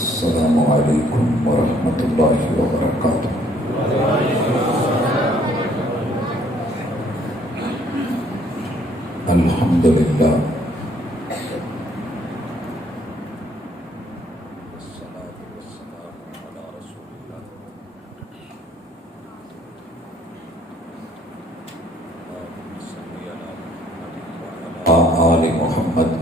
السلام علیکم ورحمۃ اللہ وبرکاتہ۔ الحمد للہ آل محمد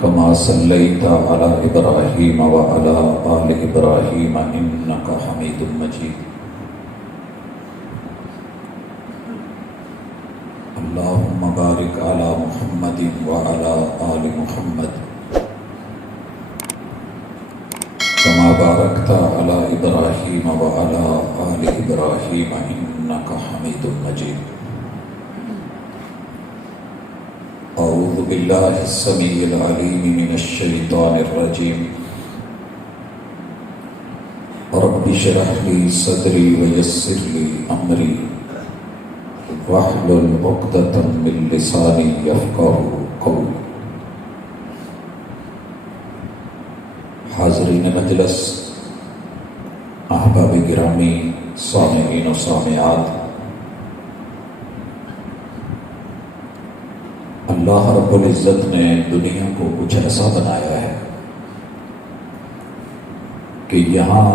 کما صلیت علی ابراہیم وعلی آل ابراہیم انک حمید مجید۔ اللہم بارک علی محمد وعلی آل محمد کما بارکت علی ابراہیم وعلی آل ابراہیم انک حمید مجید۔ اعوذ باللہ السمیع العلیم من الشیطان الرجیم۔ رب اشرح لی صدری ویسر لی امری واحلل عقدۃ من لسانی یفقہوا قولی۔ حاضرین مجلس، احباب گرامی، سامعین و سامعات، اللہ رب العزت نے دنیا کو کچھ ایسا بنایا ہے کہ یہاں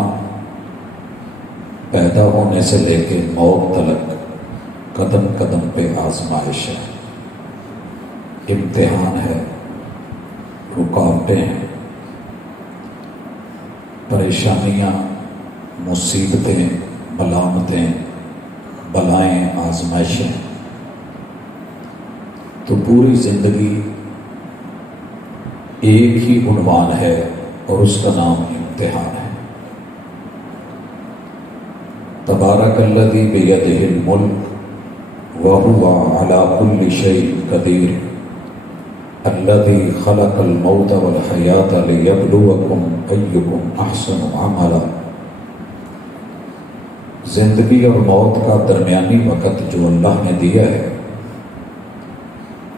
پیدا ہونے سے لے کے موت تلک قدم قدم پہ آزمائش ہے، امتحان ہے، رکاوٹیں ہیں، پریشانیاں، مصیبتیں، ملامتیں، بلائیں، آزمائشیں۔ تو پوری زندگی ایک ہی عنوان ہے اور اس کا نام امتحان ہے۔ تبارک الذی بیدہ الملک وہو علی کل شیء قدیر الذی خلق الموت والحیاۃ لیبلوکم ایکم احسن عملا۔ زندگی اور موت کا درمیانی وقت جو اللہ نے دیا ہے،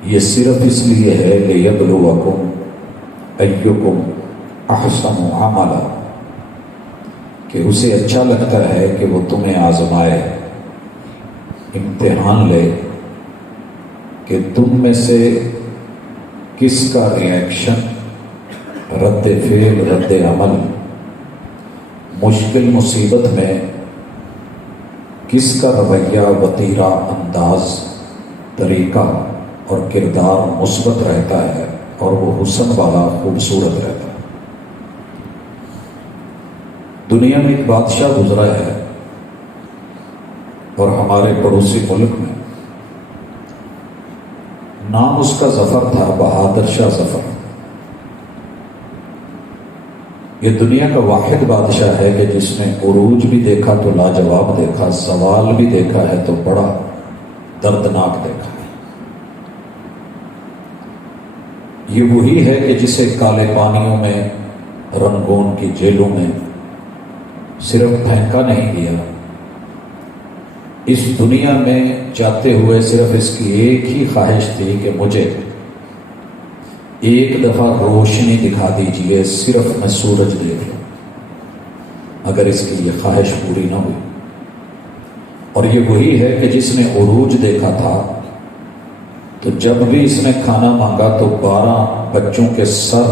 یہ صرف اس لیے ہے لیبلوکم ایکم احسن عملا، کہ اسے اچھا لگتا ہے کہ وہ تمہیں آزمائے، امتحان لے کہ تم میں سے کس کا ریئیکشن، رد فعل، رد عمل، مشکل مصیبت میں کس کا رویہ، وتیرہ، انداز، طریقہ اور کردار مثبت رہتا ہے اور وہ حسن والا، خوبصورت رہتا ہے۔ دنیا میں ایک بادشاہ گزرا ہے اور ہمارے پڑوسی ملک میں، نام اس کا ظفر تھا، بہادر شاہ ظفر۔ یہ دنیا کا واحد بادشاہ ہے کہ جس نے عروج بھی دیکھا تو لاجواب دیکھا، زوال بھی دیکھا ہے تو بڑا دردناک دیکھا ہے۔ یہ وہی ہے کہ جسے کالے پانیوں میں، رنگون کی جیلوں میں صرف پھینکا نہیں گیا، اس دنیا میں جاتے ہوئے صرف اس کی ایک ہی خواہش تھی کہ مجھے ایک دفعہ روشنی دکھا دیجئے، صرف میں سورج دیکھ لوں۔ اگر اس کی یہ خواہش پوری نہ ہوئی، اور یہ وہی ہے کہ جس نے عروج دیکھا تھا تو جب بھی اس نے کھانا مانگا تو 12 بچوں کے سر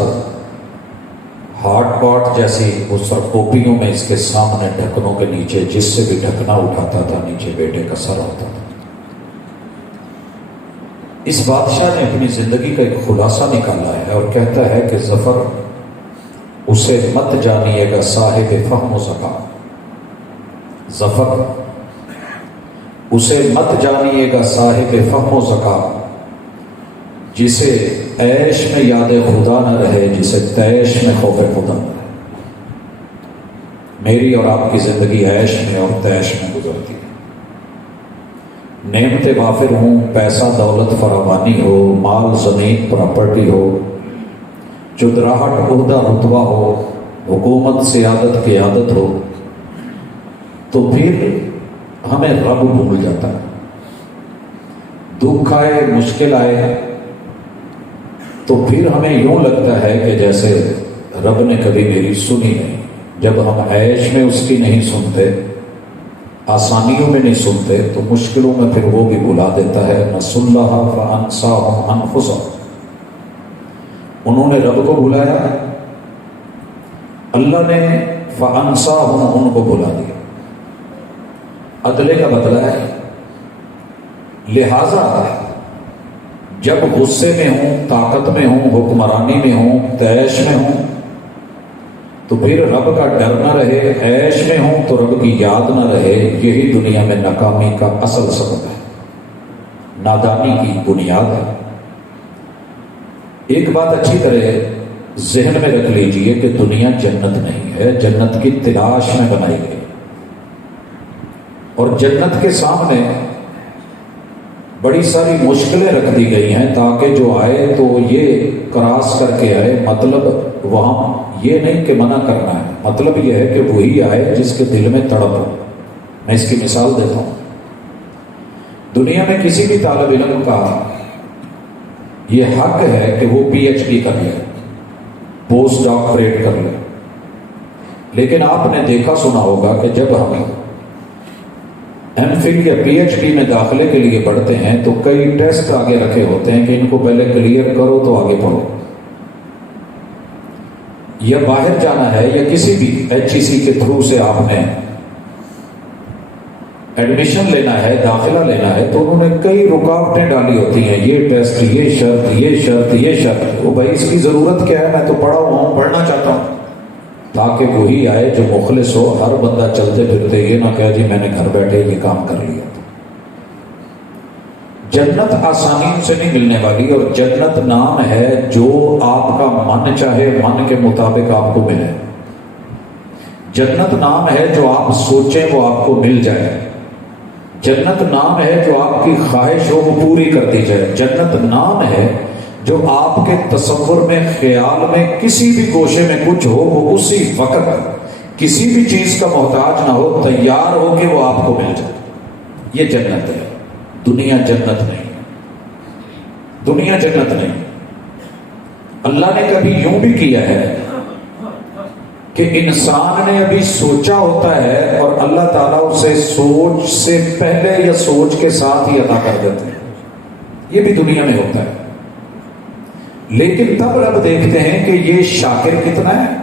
ہاٹ پاٹ جیسی وہ سرکوپیوں میں اس کے سامنے ڈھکنوں کے نیچے، جس سے بھی ڈھکنا اٹھاتا تھا نیچے بیٹے کا سر ہوتا تھا۔ اس بادشاہ نے اپنی زندگی کا ایک خلاصہ نکالا ہے اور کہتا ہے کہ ظفر اسے مت جانیے گا صاحب فہم و ذکا، ظفر اسے مت جانیے گا صاحب فہم و ذکا، جسے عیش میں یاد خدا نہ رہے، جسے تیش میں خوف خدا نہ رہے۔ میری اور آپ کی زندگی عیش میں اور تیش میں گزرتی ہے، نعمتیں وافر ہوں، پیسہ دولت فراوانی ہو، مال زمین پراپرٹی ہو، چودراہٹ عہدہ رتبہ ہو، حکومت سیادت قیادت ہو، تو پھر ہمیں رب بھول جاتا ہے۔ دکھ آئے، مشکل آئے، تو پھر ہمیں یوں لگتا ہے کہ جیسے رب نے کبھی میری سنی نہیں. جب ہم عیش میں اس کی نہیں سنتے، آسانیوں میں نہیں سنتے، تو مشکلوں میں پھر وہ بھی بلا دیتا ہے. نسوا اللہ فانساہم انفسہم. انہوں نے رب کو بلایا، اللہ نے فانساہم ان کو بلا دیا. عدلے کا بدلہ ہے. لہذا جب غصے میں ہوں، طاقت میں ہوں، حکمرانی میں ہوں، تیش میں ہوں، تو پھر رب کا ڈر نہ رہے. عیش میں ہوں تو رب کی یاد نہ رہے. یہی دنیا میں ناکامی کا اصل سبب ہے، نادانی کی بنیاد ہے. ایک بات اچھی طرح ذہن میں رکھ لیجئے کہ دنیا جنت نہیں ہے، جنت کی تلاش میں بنائی گئی. اور جنت کے سامنے بڑی ساری مشکلیں رکھ دی گئی ہیں تاکہ جو آئے تو یہ کراس کر کے آئے. مطلب وہاں یہ نہیں کہ منع کرنا ہے، مطلب یہ ہے کہ وہی آئے جس کے دل میں تڑپ ہو. میں اس کی مثال دیتا ہوں. دنیا میں کسی بھی طالب علم کا یہ حق ہے کہ وہ پی ایچ ڈی کر لے، پوسٹ ڈاکٹریٹ کر لے. لیکن آپ نے دیکھا سنا ہوگا کہ جب ہم ایم فل یا پی ایچ ڈی میں داخلے کے لیے پڑھتے ہیں تو کئی ٹیسٹ آگے رکھے ہوتے ہیں کہ ان کو پہلے کلیئر کرو تو آگے پڑھو. یا باہر جانا ہے یا کسی بھی ایچ ای سی کے تھرو سے آپ نے ایڈمیشن لینا ہے، داخلہ لینا ہے، تو انہوں نے کئی رکاوٹیں ڈالی ہوتی ہیں. یہ ٹیسٹ، یہ شرط، یہ شرط، یہ شرط. وہ بھائی اس کی ضرورت کیا ہے؟ میں تو پڑھا ہوا ہوں، پڑھنا چاہتا ہوں. تاکہ وہی آئے جو مخلص ہو. ہر بندہ چلتے پھرتے یہ نہ کہے جی میں نے گھر بیٹھے یہ کام کر لیا. جنت آسانیوں سے نہیں ملنے والی. اور جنت نام ہے جو آپ کا من چاہے من کے مطابق آپ کو ملے. جنت نام ہے جو آپ سوچیں وہ آپ کو مل جائے. جنت نام ہے جو آپ کی خواہش ہو وہ پوری کر دی جائے. جنت نام ہے جو آپ کے تصور میں، خیال میں کسی بھی گوشے میں کچھ ہو وہ اسی وقت کسی بھی چیز کا محتاج نہ ہو، تیار ہو کہ وہ آپ کو مل جائے. یہ جنت ہے. دنیا جنت نہیں. دنیا جنت نہیں. اللہ نے کبھی یوں بھی کیا ہے کہ انسان نے ابھی سوچا ہوتا ہے اور اللہ تعالیٰ اسے سوچ سے پہلے یا سوچ کے ساتھ ہی عطا کر دیتے ہیں. یہ بھی دنیا میں ہوتا ہے. لیکن تب رب دیکھتے ہیں کہ یہ شاکر کتنا ہے.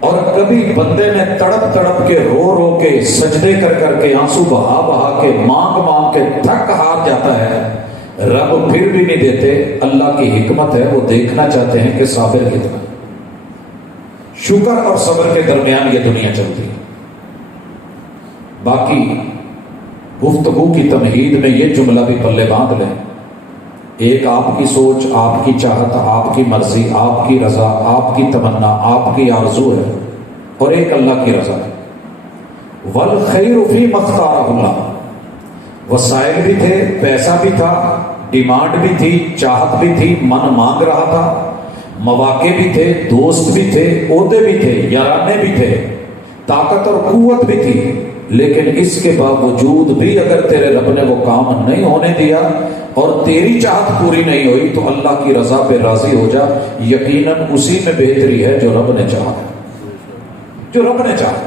اور کبھی بندے نے تڑپ تڑپ کے، رو رو کے، سجدے کر کر کے، آنسو بہا بہا کے، مانگ مانگ کے تھک ہار جاتا ہے. رب پھر بھی نہیں دیتے. اللہ کی حکمت ہے، وہ دیکھنا چاہتے ہیں کہ صابر کتنا. شکر اور صبر کے درمیان یہ دنیا چلتی ہے. باقی گفتگو کی تمہید میں یہ جملہ بھی پلے باندھ لیں. ایک آپ کی سوچ، آپ کی چاہت، آپ کی مرضی، آپ کی رضا، آپ کی تمنا، آپ کی آرزو ہے، اور ایک اللہ کی رضا ہے. والخیر فی ما اختارہ اللہ. وسائل بھی تھے، پیسہ بھی تھا، ڈیمانڈ بھی تھی، چاہت بھی تھی، من مانگ رہا تھا، مواقع بھی تھے، دوست بھی تھے، عہدے بھی تھے، یارانے بھی تھے، طاقت اور قوت بھی تھی. لیکن اس کے باوجود بھی اگر تیرے رب نے وہ کام نہیں ہونے دیا اور تیری چاہت پوری نہیں ہوئی تو اللہ کی رضا پہ راضی ہو جا. یقیناً اسی میں بہتری ہے جو رب نے چاہا، جو رب نے چاہا.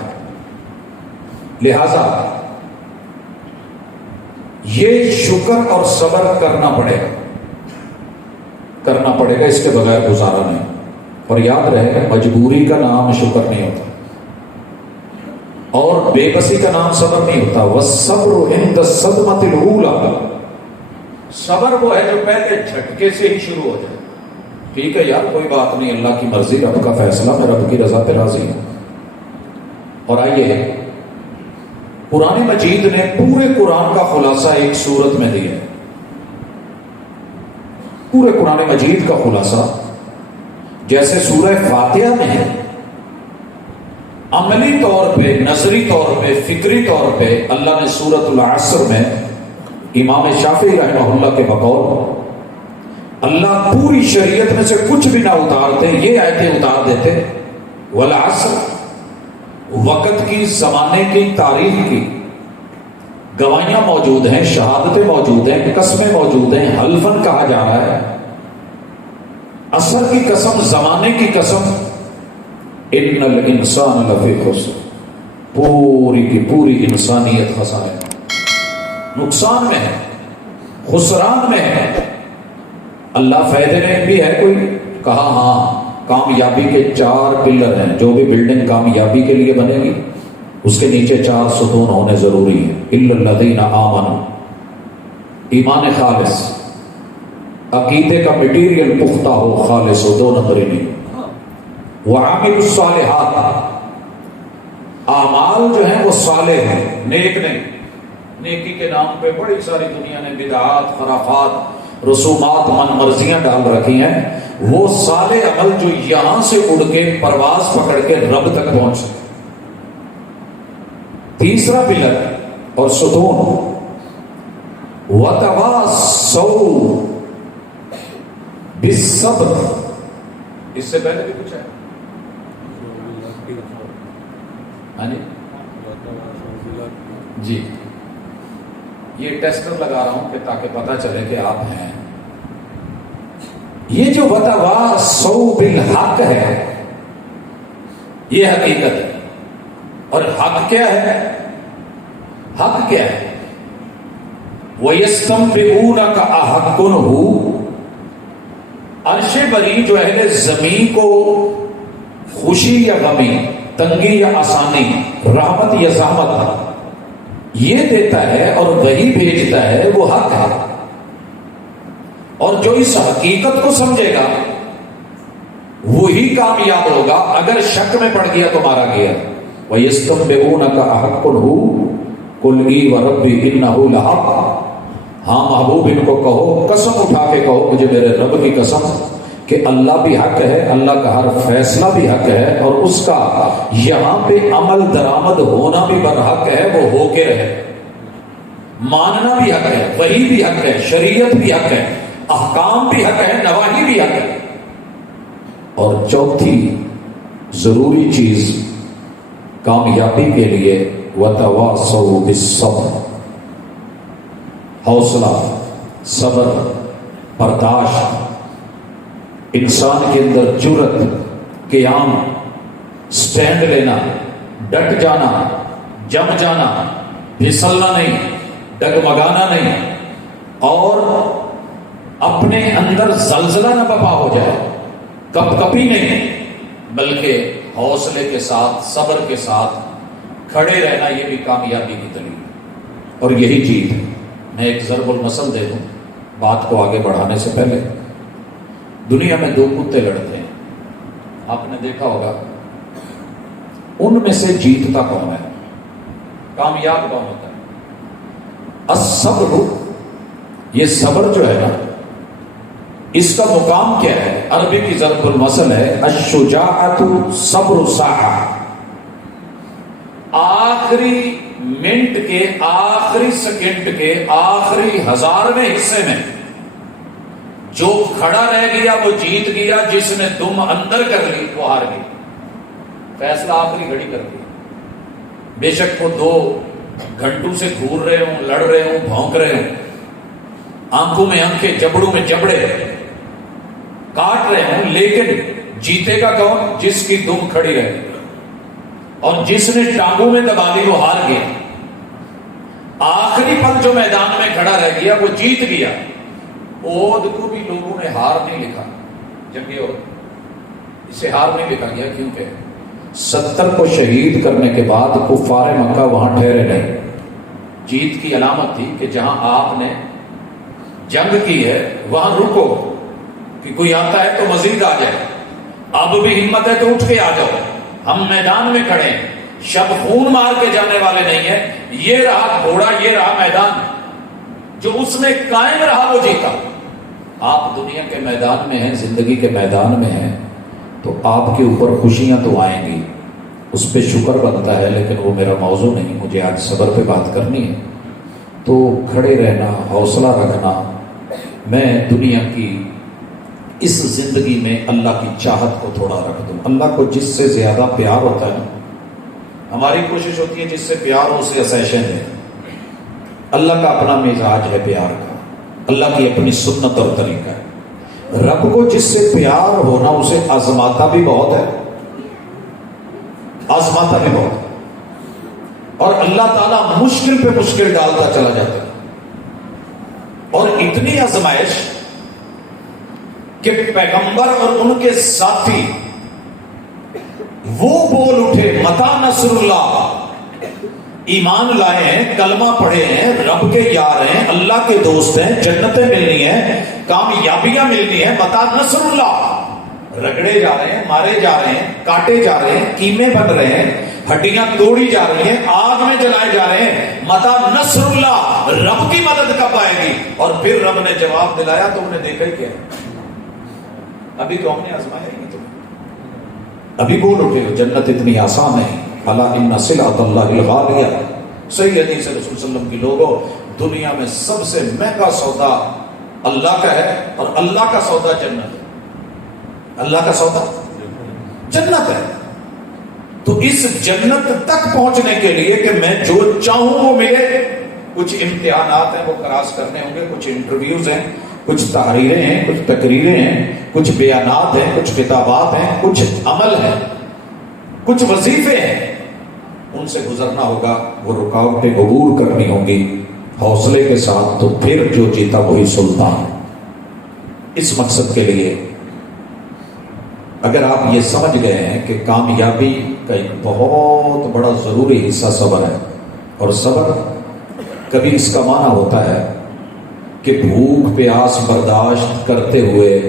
لہذا یہ شکر اور صبر کرنا پڑے گا، کرنا پڑے گا. اس کے بغیر گزارا نہیں. اور یاد رہے مجبوری کا نام شکر نہیں ہوتا اور بے بسی کا نام صبر نہیں ہوتا. والصبر عند الصدمۃ الاولی. صبر وہ ہے جو پہلے جھٹکے سے ہی شروع ہو جائے. ٹھیک ہے یار کوئی بات نہیں، اللہ کی مرضی، رب کا فیصلہ، میں رب کی رضا پہ راضی ہوں. اور آئیے قرآن مجید نے پورے قرآن کا خلاصہ ایک سورت میں دیا. پورے قرآن مجید کا خلاصہ جیسے سورہ فاتحہ میں ہے، عملی طور پہ، نظری طور پہ، فکری طور پہ اللہ نے سورۃ العصر میں امام شافعی رحمہ اللہ کے بقول اللہ پوری شریعت میں سے کچھ بھی نہ اتارتے، یہ آیتیں اتار دیتے. والعصر، وقت کی، زمانے کی، تاریخ کی گواہیاں موجود ہیں، شہادتیں موجود ہیں، قسمیں موجود ہیں، حلفن کہا جا رہا ہے. عصر کی قسم، زمانے کی قسم، ان الانسان لفی خسر، پوری کی پوری انسانیت خسارے میں، نقصان میں ہے، خسران میں ہے۔ اللہ فائدے میں بھی ہے کوئی؟ کہا ہاں، کامیابی کے 4 پلر ہیں، جو بھی بلڈنگ کامیابی کے لیے بنے گی اس کے نیچے 4 ستون ہونے ضروری ہیں۔ الا الذین آمنوا، ایمان خالص، عقیدے کا مٹیریل پختہ ہو، خالص ہو، 2 نمبر ہی نہیں۔ وعاملوا الصالحات، اعمال جو ہیں وہ صالح ہیں، نیک نہیں۔ نیکی کے نام پہ بڑی ساری دنیا نے بدعات، خرافات، رسومات، من مرضیاں ڈال رکھی ہیں۔ وہ صالح عمل جو یہاں سے اڑ کے پرواز پکڑ کے رب تک پہنچ۔ تیسرا پلر اور ستون، وتواصوا بالصبر، اس سے پہلے بھی کچھ ہے؟ جی، یہ ٹیسٹر لگا رہا ہوں کہ تاکہ پتہ چلے کہ آپ ہیں۔ یہ جو وتواصوا بالحق ہے، یہ حقیقت ہے۔ اور حق کیا ہے؟ حق کیا ہے؟ وَيَسْتَنبِئُونَكَ أَحَقٌّ هُوَ، عرش بری جو اہل زمین کو خوشی یا غمی، تنگی یا آسانی، رحمت یا زحمت یہ دیتا ہے اور وہی بھیجتا ہے، وہ حق ہے۔ اور جو اس حقیقت کو سمجھے گا وہی کامیاب ہوگا۔ اگر شک میں پڑ گیا تو مارا گیا۔ وَيَسْتَنبِئُونَكَ أَحَقٌّ هُوَ قُلْ إِي وَرَبِّي إِنَّهُ لَحَقٌّ، ہاں محبوب ان کو کہو، قسم اٹھا کے کہو مجھے میرے رب کی قسم کہ اللہ بھی حق ہے، اللہ کا ہر فیصلہ بھی حق ہے، اور اس کا یہاں پہ عمل درآمد ہونا بھی برحق ہے، وہ ہو کے رہے۔ ماننا بھی حق ہے، وحی بھی حق ہے، شریعت بھی حق ہے، احکام بھی حق ہے، نواہی بھی حق ہے۔ اور چوتھی ضروری چیز کامیابی کے لیے وتواصوا بالصبر، حوصلہ، صبر، برداشت، انسان کے اندر جرت، قیام، سٹینڈ لینا، ڈٹ جانا، جم جانا، پھسلنا نہیں، ڈگمگانا نہیں، اور اپنے اندر زلزلہ نہ بپا ہو جائے، کپ کپی نہیں، بلکہ حوصلے کے ساتھ، صبر کے ساتھ کھڑے رہنا، یہ بھی کامیابی کی دلیل۔ اور یہی چیز میں ایک ضرب المثل دے دوں بات کو آگے بڑھانے سے پہلے۔ دنیا میں 2 کتے لڑتے ہیں، آپ نے دیکھا ہوگا، ان میں سے جیتتا کون ہے؟ کامیاب کون ہوتا ہے؟ الصبر، یہ صبر جو ہے نا، اس کا مقام کیا ہے؟ عربی کی ضرب المثل ہے الشجاعۃ صبر ساعہ، آخری منٹ کے، آخری سیکنڈ کے، آخری 1000ویں حصے میں جو کھڑا رہ گیا وہ جیت گیا، جس نے دم اندر کر لی وہ ہار گئی۔ فیصلہ آخری گھڑی کر دیا، بے شک وہ 2 گھنٹوں سے گھور رہے ہوں، لڑ رہے ہوں، بھونک رہے ہوں، آنکھوں میں آنکھیں، جبڑوں میں جبڑے کاٹ رہے ہوں، لیکن جیتے گا کون؟ جس کی دم کھڑی رہے گی، اور جس نے ٹانگوں میں دبا لی وہ ہار گیا۔ آخری پل جو میدان میں کھڑا رہ گیا وہ جیت گیا۔ عہد کو بھی لوگوں نے ہار نہیں لکھا، جنگی عہد، اسے ہار نہیں لکھا گیا، کیونکہ 70 کو شہید کرنے کے بعد کفار مکہ وہاں ٹھہرے نہیں۔ جیت کی علامت تھی کہ جہاں آپ نے جنگ کی ہے وہاں رکو، کہ کوئی آتا ہے تو مزید آ جائے، اب بھی ہمت ہے تو اٹھ کے آ جاؤ، ہم میدان میں کھڑے ہیں، شب خون مار کے جانے والے نہیں ہیں۔ یہ رہا گھوڑا، یہ رہا میدان، جو اس میں قائم رہا وہ جیتا۔ آپ دنیا کے میدان میں ہیں، زندگی کے میدان میں ہیں، تو آپ کے اوپر خوشیاں تو آئیں گی، اس پہ شکر بنتا ہے، لیکن وہ میرا موضوع نہیں، مجھے آج صبر پہ بات کرنی ہے۔ تو کھڑے رہنا، حوصلہ رکھنا۔ میں دنیا کی اس زندگی میں اللہ کی چاہت کو تھوڑا رکھ دوں۔ اللہ کو جس سے زیادہ پیار ہوتا ہے، ہماری کوشش ہوتی ہے جس سے پیار ہو اسے اسیشن ہے۔ اللہ کا اپنا مزاج ہے پیار کا، اللہ کی اپنی سنت اور طریقہ ہے۔ رب کو جس سے پیار ہونا اسے آزماتا بھی بہت ہے، آزماتا بھی بہت ہے، اور اللہ تعالیٰ مشکل پہ مشکل ڈالتا چلا جاتا ہے، اور اتنی آزمائش کہ پیغمبر اور ان کے ساتھی وہ بول اٹھے متا نصر اللہ، ایمان لائے ہیں، کلمہ پڑھے ہیں، رب کے یار ہیں، اللہ کے دوست ہیں، جنتیں ملنی ہیں، کامیابیاں ملنی ہیں، متا نصر اللہ، رگڑے جا رہے ہیں، مارے جا رہے ہیں، کاٹے جا رہے ہیں، کیمے بن رہے ہیں، ہڈیاں توڑی جا رہی ہیں، آگ میں جلائے جا رہے ہیں، متا نصر اللہ، رب کی مدد کب آئے گی؟ اور پھر رب نے جواب دلایا تو انہیں دیکھا ہی کیا، ابھی تو ہم نے آزمایا ہی نہیں، تمہیں ابھی بول اٹھے ہو جنت اتنی آسان ہے، الا ان صلعۃ اللہ الغالیہ، صحیح حدیث ہے رسول صلی اللہ علیہ وسلم کی، لوگوں دنیا میں سب سے مہنگا سودا اللہ کا ہے، اور اللہ کا سودا جنت ہے، اللہ کا سودا جنت ہے۔ تو اس جنت تک پہنچنے کے لیے کہ میں جو چاہوں وہ ملے، کچھ امتحانات ہیں وہ کراس کرنے ہوں گے، کچھ انٹرویوز ہیں، کچھ تحریریں ہیں، کچھ تقریریں ہیں، کچھ بیانات ہیں، کچھ کتابات ہیں، کچھ عمل ہیں، کچھ وظیفے ہیں، ان سے گزرنا ہوگا، وہ رکاوٹیں عبور کرنی ہوں گی حوصلے کے ساتھ، تو پھر جو جیتا وہی سلطان۔ اس مقصد کے لیے اگر آپ یہ سمجھ گئے ہیں کہ کامیابی کا ایک بہت بڑا ضروری حصہ صبر ہے، اور صبر کبھی اس کا معنی ہوتا ہے کہ بھوک پیاس برداشت کرتے ہوئے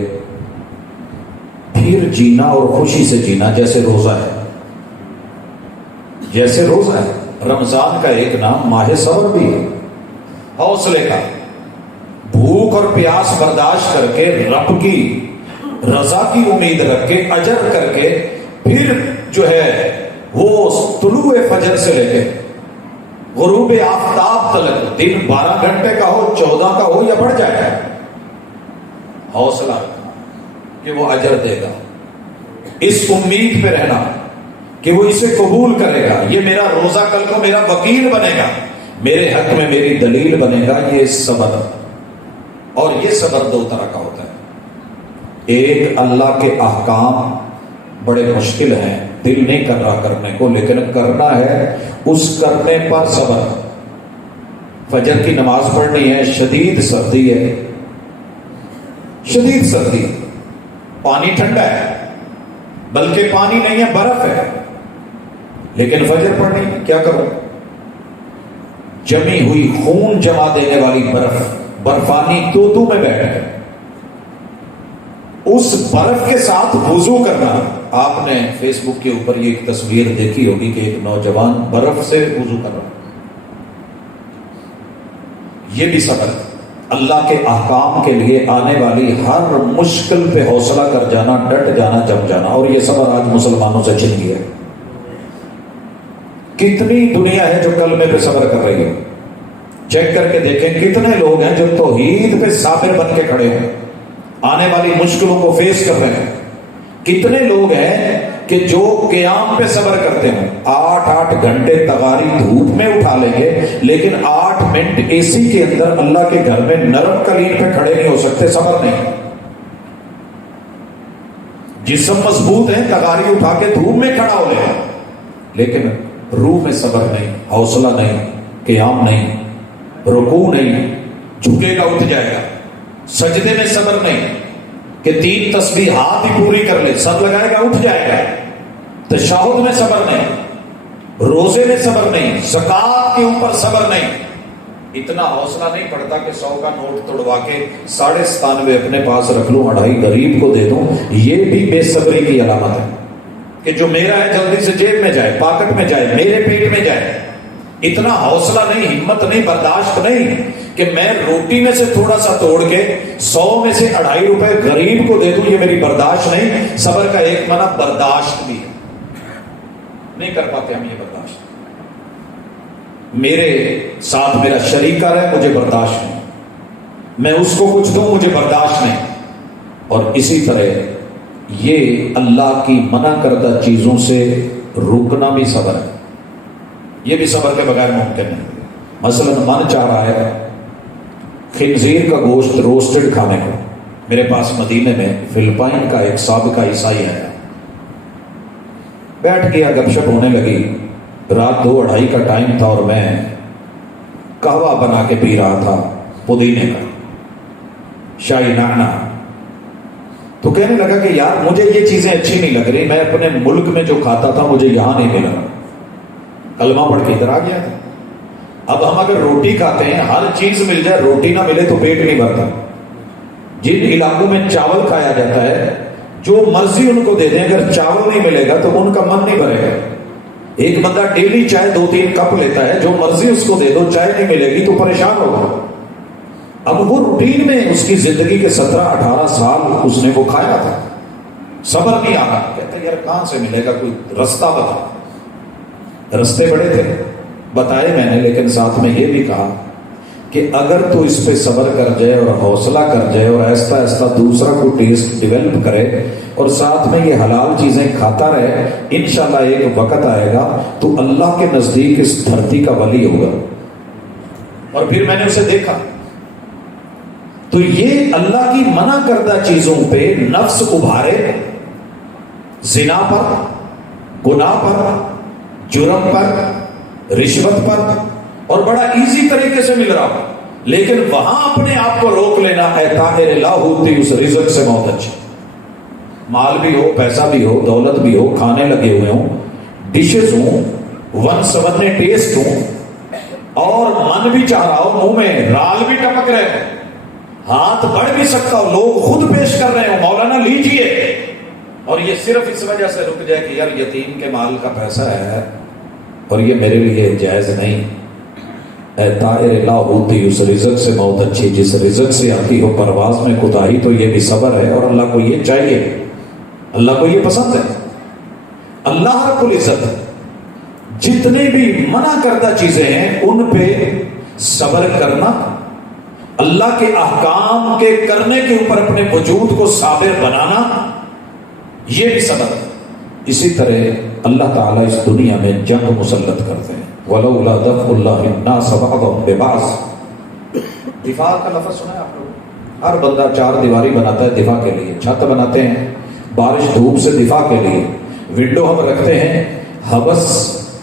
پھر جینا اور خوشی سے جینا، جیسے روزہ ہے، جیسے روزہ ہے، رمضان کا ایک نام ماہ صبر بھی ہے، حوصلے کا، بھوک اور پیاس برداشت کر کے رب کی رضا کی امید رکھ کے اجر کر کے پھر جو ہے وہ طلوع فجر سے لے کے غروب آفتاب تلک، دن 12 گھنٹے کا ہو، 14 کا ہو یا بڑھ جائے، حوصلہ رکھنا کہ وہ اجر دے گا، اس امید پہ رہنا کہ وہ اسے قبول کرے گا، یہ میرا روزہ کل کو میرا وکیل بنے گا، میرے حق میں میری دلیل بنے گا، یہ صبر۔ اور یہ صبر دو طرح کا ہوتا ہے، ایک اللہ کے احکام بڑے مشکل ہیں، دل نہیں کر رہا کرنے کو، لیکن کرنا ہے، اس کرنے پر صبر۔ فجر کی نماز پڑھنی ہے، شدید سردی ہے، شدید سردی، پانی ٹھنڈا ہے، بلکہ پانی نہیں ہے برف ہے، لیکن فجر پڑھنی ہے، کیا کروں؟ جمی ہوئی خون جما دینے والی برف، برفانی تو میں بیٹھ گئے، اس برف کے ساتھ وضو کرنا۔ آپ نے فیس بک کے اوپر یہ ایک تصویر دیکھی ہوگی کہ ایک نوجوان برف سے وضو کر رہا، یہ بھی صبر ہے، اللہ کے احکام کے لیے آنے والی ہر مشکل پہ حوصلہ کر جانا، ڈٹ جانا، جم جانا، اور یہ صبر آج مسلمانوں سے چھن گیا ہے۔ کتنی دنیا ہے جو کلمے پہ صبر کر رہی ہے، چیک کر کے دیکھیں کتنے لوگ ہیں جو توحید پہ صابر بن کے کھڑے ہیں، آنے والی مشکلوں کو فیس کر رہے ہیں، کتنے لوگ ہیں کہ جو قیام پہ صبر کرتے ہیں، 8 گھنٹے تغاری دھوپ میں اٹھا لیں گے، لیکن 8 منٹ اے سی کے اندر اللہ کے گھر میں نرم قلین پہ کھڑے نہیں ہو سکتے، صبر نہیں۔ جسم مضبوط ہے، تغاری اٹھا کے دھوپ میں کھڑا ہو لے، لیکن روح میں صبر نہیں، حوصلہ نہیں، قیام نہیں، رکوع نہیں، جھکے گا اٹھ جائے گا، سجدے میں صبر نہیں کہ 3 تسبیحات ہی پوری کر لے، سر لگائے گا اٹھ جائے گا، تشہد میں صبر نہیں، روزے میں صبر نہیں، زکوٰۃ کے اوپر صبر نہیں، اتنا حوصلہ نہیں پڑتا کہ 100 کا نوٹ توڑوا کے 97.5 اپنے پاس رکھ لوں، 2.5 غریب کو دے دوں، یہ بھی بے صبری کی علامت ہے کہ جو میرا ہے جلدی سے جیب میں جائے، پاکٹ میں جائے، میرے پیٹ میں جائے۔ اتنا حوصلہ نہیں، ہمت نہیں، برداشت نہیں کہ میں روٹی میں سے تھوڑا سا توڑ کے 100 میں سے 2.5 روپے غریب کو دے دوں، یہ میری برداشت نہیں۔ صبر کا ایک معنی برداشت بھی نہیں کر پاتے ہم، یہ برداشت، میرے ساتھ میرا شریک کر ہے، مجھے برداشت نہیں، میں اس کو کچھ دوں، مجھے برداشت نہیں۔ اور اسی طرح یہ اللہ کی منع کردہ چیزوں سے رکنا بھی صبر ہے، یہ بھی صبر کے بغیر ممکن ہے۔ مثلا من چاہ رہا ہے خنزیر کا گوشت روسٹڈ کھانے کو، میرے پاس مدینے میں فلپائن کا ایک سابقہ عیسائی آیا، بیٹھ گیا، گپ شپ ہونے لگی، رات 2-2:30 کا ٹائم تھا اور میں قہوہ بنا کے پی رہا تھا پودینے کا، شاہی نعنا۔ تو کہنے لگا کہ یار مجھے یہ چیزیں اچھی نہیں لگ رہی، میں اپنے ملک میں جو کھاتا تھا مجھے یہاں نہیں ملا۔ کلمہ پڑھ کے ادھر آ گیا تھا۔ اب ہم اگر روٹی کھاتے ہیں، ہر چیز مل جائے، روٹی نہ ملے تو پیٹ نہیں بھرتا۔ جن علاقوں میں چاول کھایا جاتا ہے، جو مرضی ان کو دے دیں، اگر چاول نہیں ملے گا تو ان کا من نہیں بھرے گا۔ ایک بندہ ڈیلی چائے 2-3 کپ لیتا ہے، جو مرضی اس کو دے دو، چائے نہیں ملے گی تو پریشان ہوگا۔ اب وہ روٹین میں اس کی زندگی کے 17-18 سال اس نے وہ کھایا تھا، صبر نہیں آ رہا، کہتا یار کہاں سے ملے گا، کوئی رستہ بتا۔ رستے بڑے تھے، بتائے میں نے، لیکن ساتھ میں یہ بھی کہا کہ اگر تو اس پہ صبر کر جائے اور حوصلہ کر جائے اور آہستہ آہستہ دوسرا کو ٹیسٹ ڈیولپ کرے اور ساتھ میں یہ حلال چیزیں کھاتا رہے، انشاءاللہ ایک وقت آئے گا تو اللہ کے نزدیک اس دھرتی کا ولی ہوگا۔ اور پھر میں نے اسے دیکھا تو یہ اللہ کی منع کردہ چیزوں پہ نفس ابھارے، زنا پر، گناہ پر، جرم پر، رشوت پر، اور بڑا ایزی طریقے سے مل رہا ہو، لیکن وہاں اپنے آپ کو روک لینا ہے۔ طاہر لا ہوتی اس رزق سے بہت اچھی، مال بھی ہو، پیسہ بھی ہو، دولت بھی ہو، کھانے لگے ہوئے ہوں، ڈشز ہوں، ون سونے ٹیسٹ ہوں، اور من بھی چاہ رہا ہو، منہ میں رال بھی ٹپک رہے ہو، ہاتھ بڑھ بھی سکتا ہو، لوگ خود پیش کر رہے ہو، مولانا لیجئے، اور یہ صرف اس وجہ سے رک جائے کہ یار یتیم کے مال کا پیسہ ہے اور یہ میرے لیے جائز نہیں۔ اے طائر لا ہوتی اس رزق سے بہت اچھی، جس رزق سے آتی ہو پرواز میں کوتاہی، تو یہ بھی صبر ہے، اور اللہ کو یہ چاہیے، اللہ کو یہ پسند ہے۔ اللہ رب العزت جتنی بھی منع کردہ چیزیں ہیں ان پہ صبر کرنا، اللہ کے احکام کے کرنے کے اوپر اپنے وجود کو صابر بنانا، یہ بھی صبر ہے۔ اسی طرح اللہ تعالیٰ اس دنیا میں جنگ مسلط کرتے ہیں، وَلَوْلَا دَفْعُ اللَّهِ النَّاسَ بَعْضَهُم بِبَعْضٍ۔ دفاع کا لفظ سنا ہے آپ لوگ؟ ہر بندہ 4 دیواری بناتا ہے دفاع کے لیے، چھت بناتے ہیں بارش دھوپ سے دفاع کے لیے، ونڈو ہم رکھتے ہیں ہوس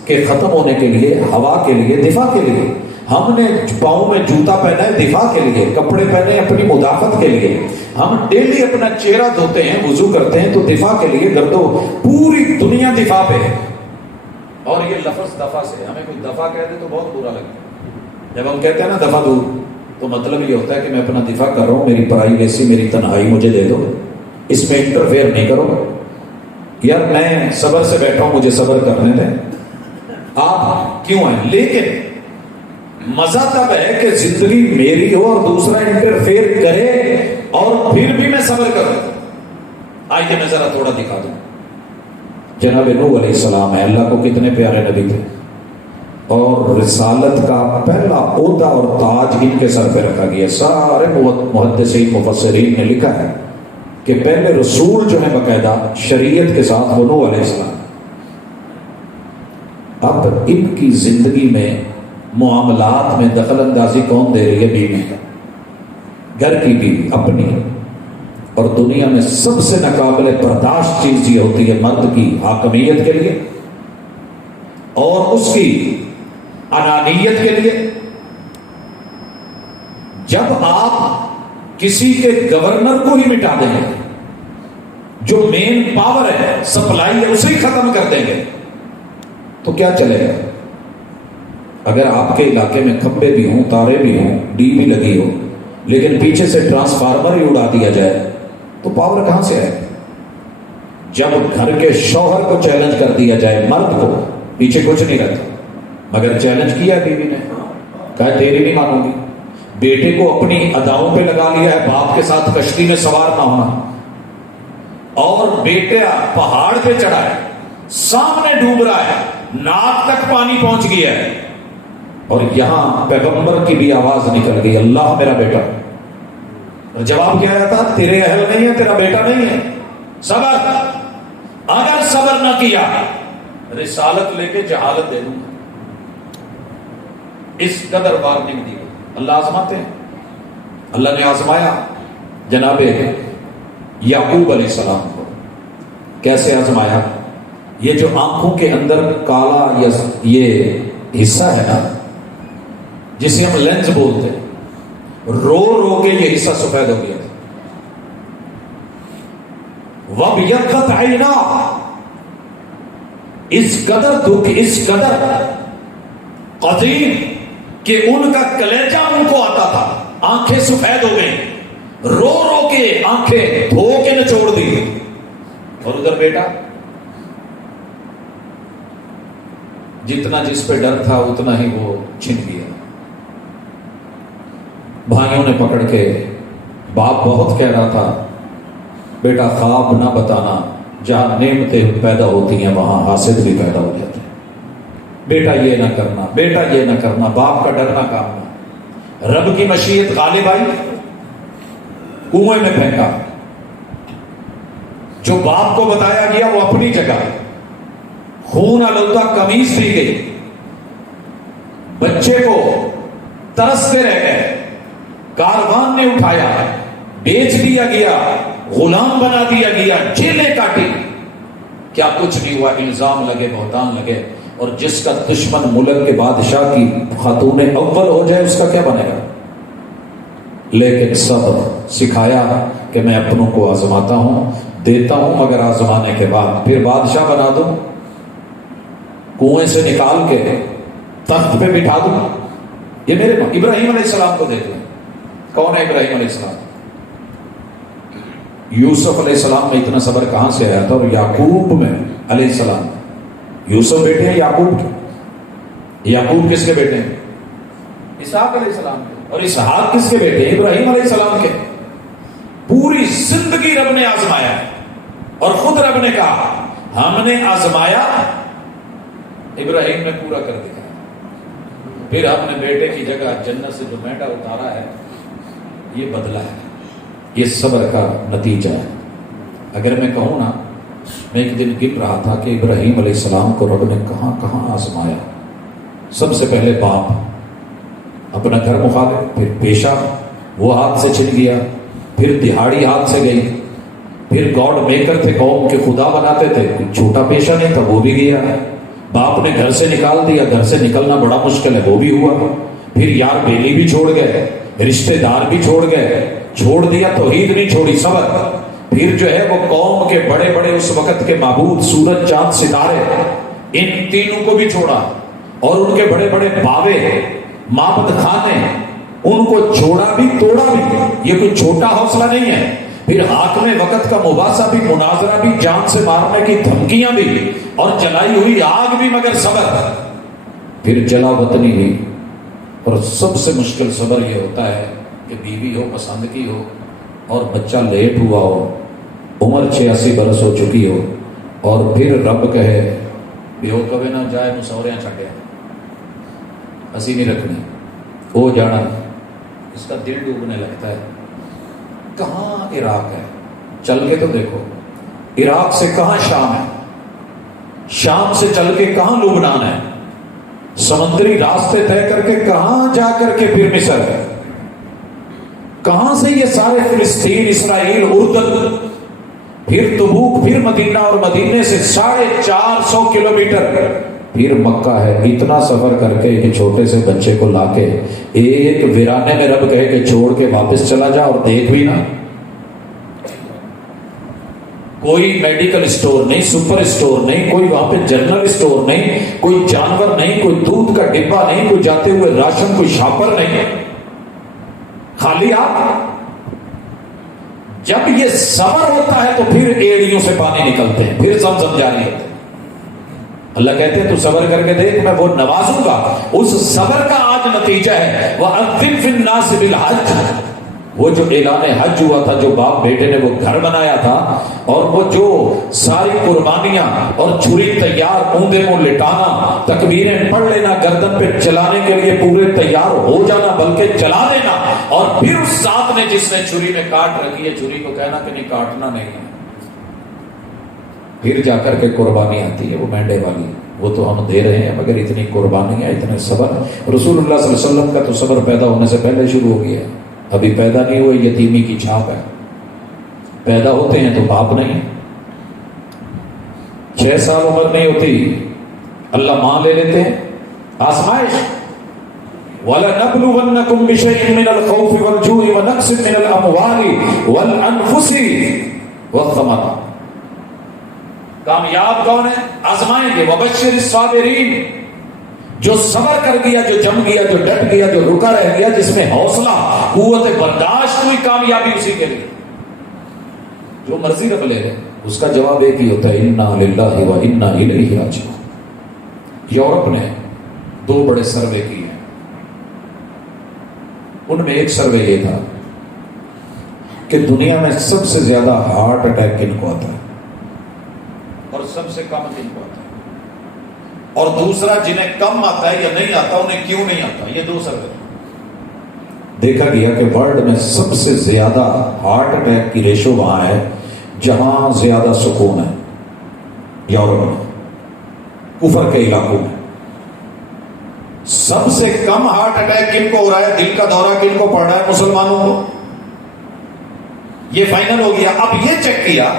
کے ختم ہونے کے لیے، ہوا کے لیے، دفاع کے لیے۔ ہم نے پاؤں میں جوتا پہنا ہے دفاع کے لیے، کپڑے پہنے اپنی مدافعت کے لیے، ہم ڈیلی اپنا چہرہ دھوتے ہیں، وضو کرتے ہیں تو دفاع کے لیے، گردو پوری دنیا دفاع پہ ہے۔ اور یہ لفظ دفاع سے، ہمیں کوئی دفاع کہہ دے تو بہت برا لگتا ہے۔ جب ہم کہتے ہیں نا دفاع دور، تو مطلب یہ ہوتا ہے کہ میں اپنا دفاع کر رہا ہوں، میری پرائیویسی، میری تنہائی مجھے دے دو، اس میں انٹرفیئر نہیں کرو، یار میں صبر سے بیٹھا ہوں، مجھے صبر کرنے دیں، آپ کیوں ہیں؟ لیکن مزہ تب ہے کہ زندگی میری ہو اور دوسرا انٹرفیئر کرے اور پھر بھی میں صبر کروں۔ آئیے میں ذرا تھوڑا دکھا دوں۔ جناب نوح علیہ السلام ہے، اللہ کو کتنے پیارے نبی تھے، اور رسالت کا پہلا عہدہ اور تاج ان کے سر پہ رکھا گیا۔ سارے محدثین مفسرین نے لکھا ہے کہ پہلے رسول جو ہے باقاعدہ شریعت کے ساتھ وہ نوح علیہ السلام۔ اب ان کی زندگی میں معاملات میں دخل اندازی کون دے رہی ہے؟ بیوی، گھر کی بیوی اپنی۔ اور دنیا میں سب سے ناقابل برداشت چیز یہ ہوتی ہے مرد کی حاکمیت کے لیے اور اس کی انانیت کے لیے۔ جب آپ کسی کے گورنر کو ہی مٹا دیں گے، جو مین پاور ہے، سپلائی ہے، اسے ہی ختم کر دیں گے، تو کیا چلے گا؟ اگر آپ کے علاقے میں کھمبے بھی ہوں، تارے بھی ہوں، ڈی بھی لگی ہو، لیکن پیچھے سے ٹرانسفارمر ہی اڑا دیا جائے تو پاور کہاں سے آئے؟ جب گھر کے شوہر کو چیلنج کر دیا جائے، مرد کو، پیچھے کچھ نہیں رہتا، مگر چیلنج کیا بیوی نے، کہا تیری نہیں مانوں گی۔ بیٹے کو اپنی اداؤں پہ لگا لیا ہے، باپ کے ساتھ کشتی میں سوار نہ ہونا، اور بیٹا پہاڑ پہ چڑھا ہے، سامنے ڈوب رہا ہے، ناک تک پانی پہنچ گیا ہے، اور یہاں پیغمبر کی بھی آواز نکل گئی، اللہ میرا بیٹا۔ اور جواب کیا آیا تھا؟ تیرے اہل نہیں ہے، تیرا بیٹا نہیں ہے، صبر۔ اگر صبر نہ کیا رسالت لے کے جہالت دے دوں گا۔ اس قدر وارننگ دی گئی۔ اللہ آزماتے ہیں، اللہ نے آزمایا جناب یعقوب علیہ السلام کو کیسے آزمایا؟ یہ جو آنکھوں کے اندر کالا یا یہ حصہ ہے نا جسے ہم لینز بولتے ہیں، رو رو کے یہ حصہ سفید ہو گیا تھا. وَبْيَضَّتْ عَيْنَاهُ، اس قدر دکھ، اس قدر قدیم کہ ان کا کلیجہ ان کو آتا تھا، آنکھیں سفید ہو گئی، رو رو کے آنکھیں دھو کے نچوڑ دی. اور ادھر بیٹا جتنا جس پہ ڈر تھا اتنا ہی وہ چھن گیا. بھائیوں نے پکڑ کے، باپ بہت کہہ رہا تھا بیٹا خواب نہ بتانا، جہاں نعمتیں پیدا ہوتی ہیں وہاں حاسد بھی پیدا ہو جاتے ہیں. بیٹا یہ نہ کرنا، بیٹا یہ نہ کرنا، باپ کا ڈرنا کام نہ. رب کی مشیت غالب آئی، کنویں میں پھینکا. جو باپ کو بتایا گیا وہ اپنی جگہ، خون آلودہ قمیص دی گئی، بچے کو ترستے رہ گئے، کاروان نے اٹھایا، بیچ دیا گیا، غلام بنا دیا گیا، جیلیں کاٹی. کیا کچھ نہیں ہوا. الزام لگے، بہتان لگے. اور جس کا دشمن ملک کے بادشاہ کی خاتون اول ہو جائے اس کا کیا بنے گا؟ لیکن صبر سکھایا کہ میں اپنوں کو آزماتا ہوں، دیتا ہوں، مگر آزمانے کے بعد پھر بادشاہ بنا دوں، کنویں سے نکال کے تخت پہ بٹھا دوں. یہ میرے ابراہیم علیہ السلام کو دیکھ لیں. کون ہے ابراہیم علیہ السلام؟ یوسف علیہ السلام میں اتنا صبر کہاں سے آیا تھا؟ اور یعقوب میں علیہ السلام، یوسف بیٹے ہیں یعقوب کے. یعقوب کس کے بیٹے ہیں؟ اسحاق علیہ السلام کے. اور اسحاق کس کے بیٹے ہیں؟ ابراہیم علیہ السلام کے. پوری زندگی رب نے آزمایا اور خود رب نے کہا ہم نے آزمایا، ابراہیم نے پورا کر دیا. پھر اپنے بیٹے کی جگہ جنت سے جو بیٹا اتارا ہے یہ بدلہ ہے، یہ صبر کا نتیجہ ہے. اگر میں کہوں نا، میں ایک دن گن رہا تھا کہ ابراہیم علیہ السلام کو رب نے کہاں کہاں آزمایا. سب سے پہلے باپ، اپنا گھر مخالف، پھر پیشہ وہ ہاتھ سے چھن گیا، پھر دہاڑی ہاتھ سے گئی، پھر گاڈ میکر تھے، قوم کے خدا بناتے تھے، چھوٹا پیشہ نہیں تھا وہ بھی گیا. باپ نے گھر سے نکال دیا، گھر سے نکلنا بڑا مشکل ہے وہ بھی ہوا. پھر یار بیلی بھی چھوڑ گئے، رشتہ دار بھی چھوڑ گئے، چھوڑ دیا توحید نہیں چھوڑی، صبر. پھر جو ہے وہ قوم کے بڑے بڑے اس وقت کے معبود سورج چاند ستارے، ان تینوں کو بھی چھوڑا، اور ان کے بڑے بڑے باوے معبد خانے ان کو چھوڑا بھی توڑا بھی. یہ کوئی چھوٹا حوصلہ نہیں ہے. پھر حاکم وقت کا مباحثہ بھی، مناظرہ بھی، جان سے مارنے کی دھمکیاں بھی، اور جلائی ہوئی آگ بھی، مگر صبر. پھر جلا وطنی ہوئی. اور سب سے مشکل صبر یہ ہوتا ہے کہ بیوی ہو، پسند کی ہو، اور بچہ لیٹ ہوا ہو، عمر 86 برس ہو چکی ہو، اور پھر رب کہے بیو کبھی نہ جائے مسوریاں چھٹے، ہنسی نہیں رکھنی، ہو جانا. اس کا دل ڈوبنے لگتا ہے. کہاں عراق ہے؟ چل کے تو دیکھو. عراق سے کہاں شام ہے؟ شام سے چل کے کہاں لبنان ہے؟ سمندری راستے طے کر کے کہاں جا کر کے پھر مصر ہے؟ کہاں سے یہ سارے فلسطین، اسرائیل، اردن، پھر تبوک، پھر مدینہ، اور مدینے سے 450 کلومیٹر پھر مکہ ہے. اتنا سفر کر کے ایک چھوٹے سے بچے کو لا کے ایک ویرانے میں رب کہے کہ چھوڑ کے واپس چلا جا، اور دیکھ بھی نہ. کوئی میڈیکل اسٹور نہیں، سپر اسٹور نہیں، کوئی وہاں پہ جنرل اسٹور نہیں، کوئی جانور نہیں، کوئی دودھ کا ڈبہ نہیں، کوئی جاتے ہوئے راشن، کوئی شاپر نہیں، خالی آپ. جب یہ صبر ہوتا ہے تو پھر ایڑیوں سے پانی نکلتے ہیں، پھر زمزم جاری ہوتے ہیں. اللہ کہتے ہیں تو صبر کر کے دیکھ، میں وہ نوازوں گا. اس صبر کا آج نتیجہ ہے وَأَذِّن فِي النَّاسِ بِالْحَجِّ. وہ جو اعلان حج ہوا تھا، جو باپ بیٹے نے وہ گھر بنایا تھا، اور وہ جو ساری قربانیاں اور چھری تیار، اوندے منہ لٹانا، تکبیریں پڑھ لینا، گردن پہ چلانے کے لیے پورے تیار ہو جانا، بلکہ چلا دینا. اور پھر اس ذات نے جس نے چھری میں کاٹ رکھی ہے، چھری کو کہنا کہ نہیں کاٹنا نہیں ہے. پھر جا کر کے قربانی آتی ہے وہ مینڈے والی، وہ تو ہم دے رہے ہیں، مگر اتنی قربانیاں، اتنے صبر. رسول اللہ صلی اللہ علیہ وسلم کا تو صبر پیدا ہونے سے پہلے شروع ہو گیا، ابھی پیدا نہیں ہوئے، یتیمی کی چھاپ ہے. پیدا ہوتے ہیں تو باپ نہیں، 6 سال عمر نہیں ہوتی اللہ ماں لے لیتے ہیں. آزمائش. وَلَنَبْلُوَنَّكُمْ بِشَيْءٍ مِّنَ الْخَوْفِ وَالْجُوعِ وَنَقْصٍ مِّنَ الْأَمْوَالِ وَالْأَنفُسِ وَالثَّمَرَاتِ. کامیاب کون ہے؟ آزمائیں گے. وَبَشِّرِ الصَّابِرِينَ. جو صبر کر گیا، جو جم گیا، جو ڈٹ گیا، جو رکا رہ گیا، جس میں حوصلہ قوت برداشت ہوئی، کامیابی اسی کے لیے. جو مرضی رب لے لے اس کا جواب ایک ہی ہوتا ہے، انا للہ و انا الیہ راجعون. یورپ نے 2 بڑے سروے کیے، ان میں ایک سروے یہ تھا کہ دنیا میں سب سے زیادہ ہارٹ اٹیک کن کو آتا ہے اور سب سے کم کن کو آتا ہے، اور دوسرا جنہیں کم آتا ہے یا نہیں آتا انہیں کیوں نہیں آتا. یہ 2 سروے دیکھا گیا کہ ورلڈ میں سب سے زیادہ ہارٹ اٹیک کی ریشو وہاں ہے جہاں زیادہ سکون ہے، یورپ میں، کفر کے علاقوں میں. سب سے کم ہارٹ اٹیک کن کو ہو رہا ہے، دل کا دورہ کن کو پڑ رہا ہے؟ مسلمانوں کو. یہ فائنل ہو گیا. اب یہ چیک کیا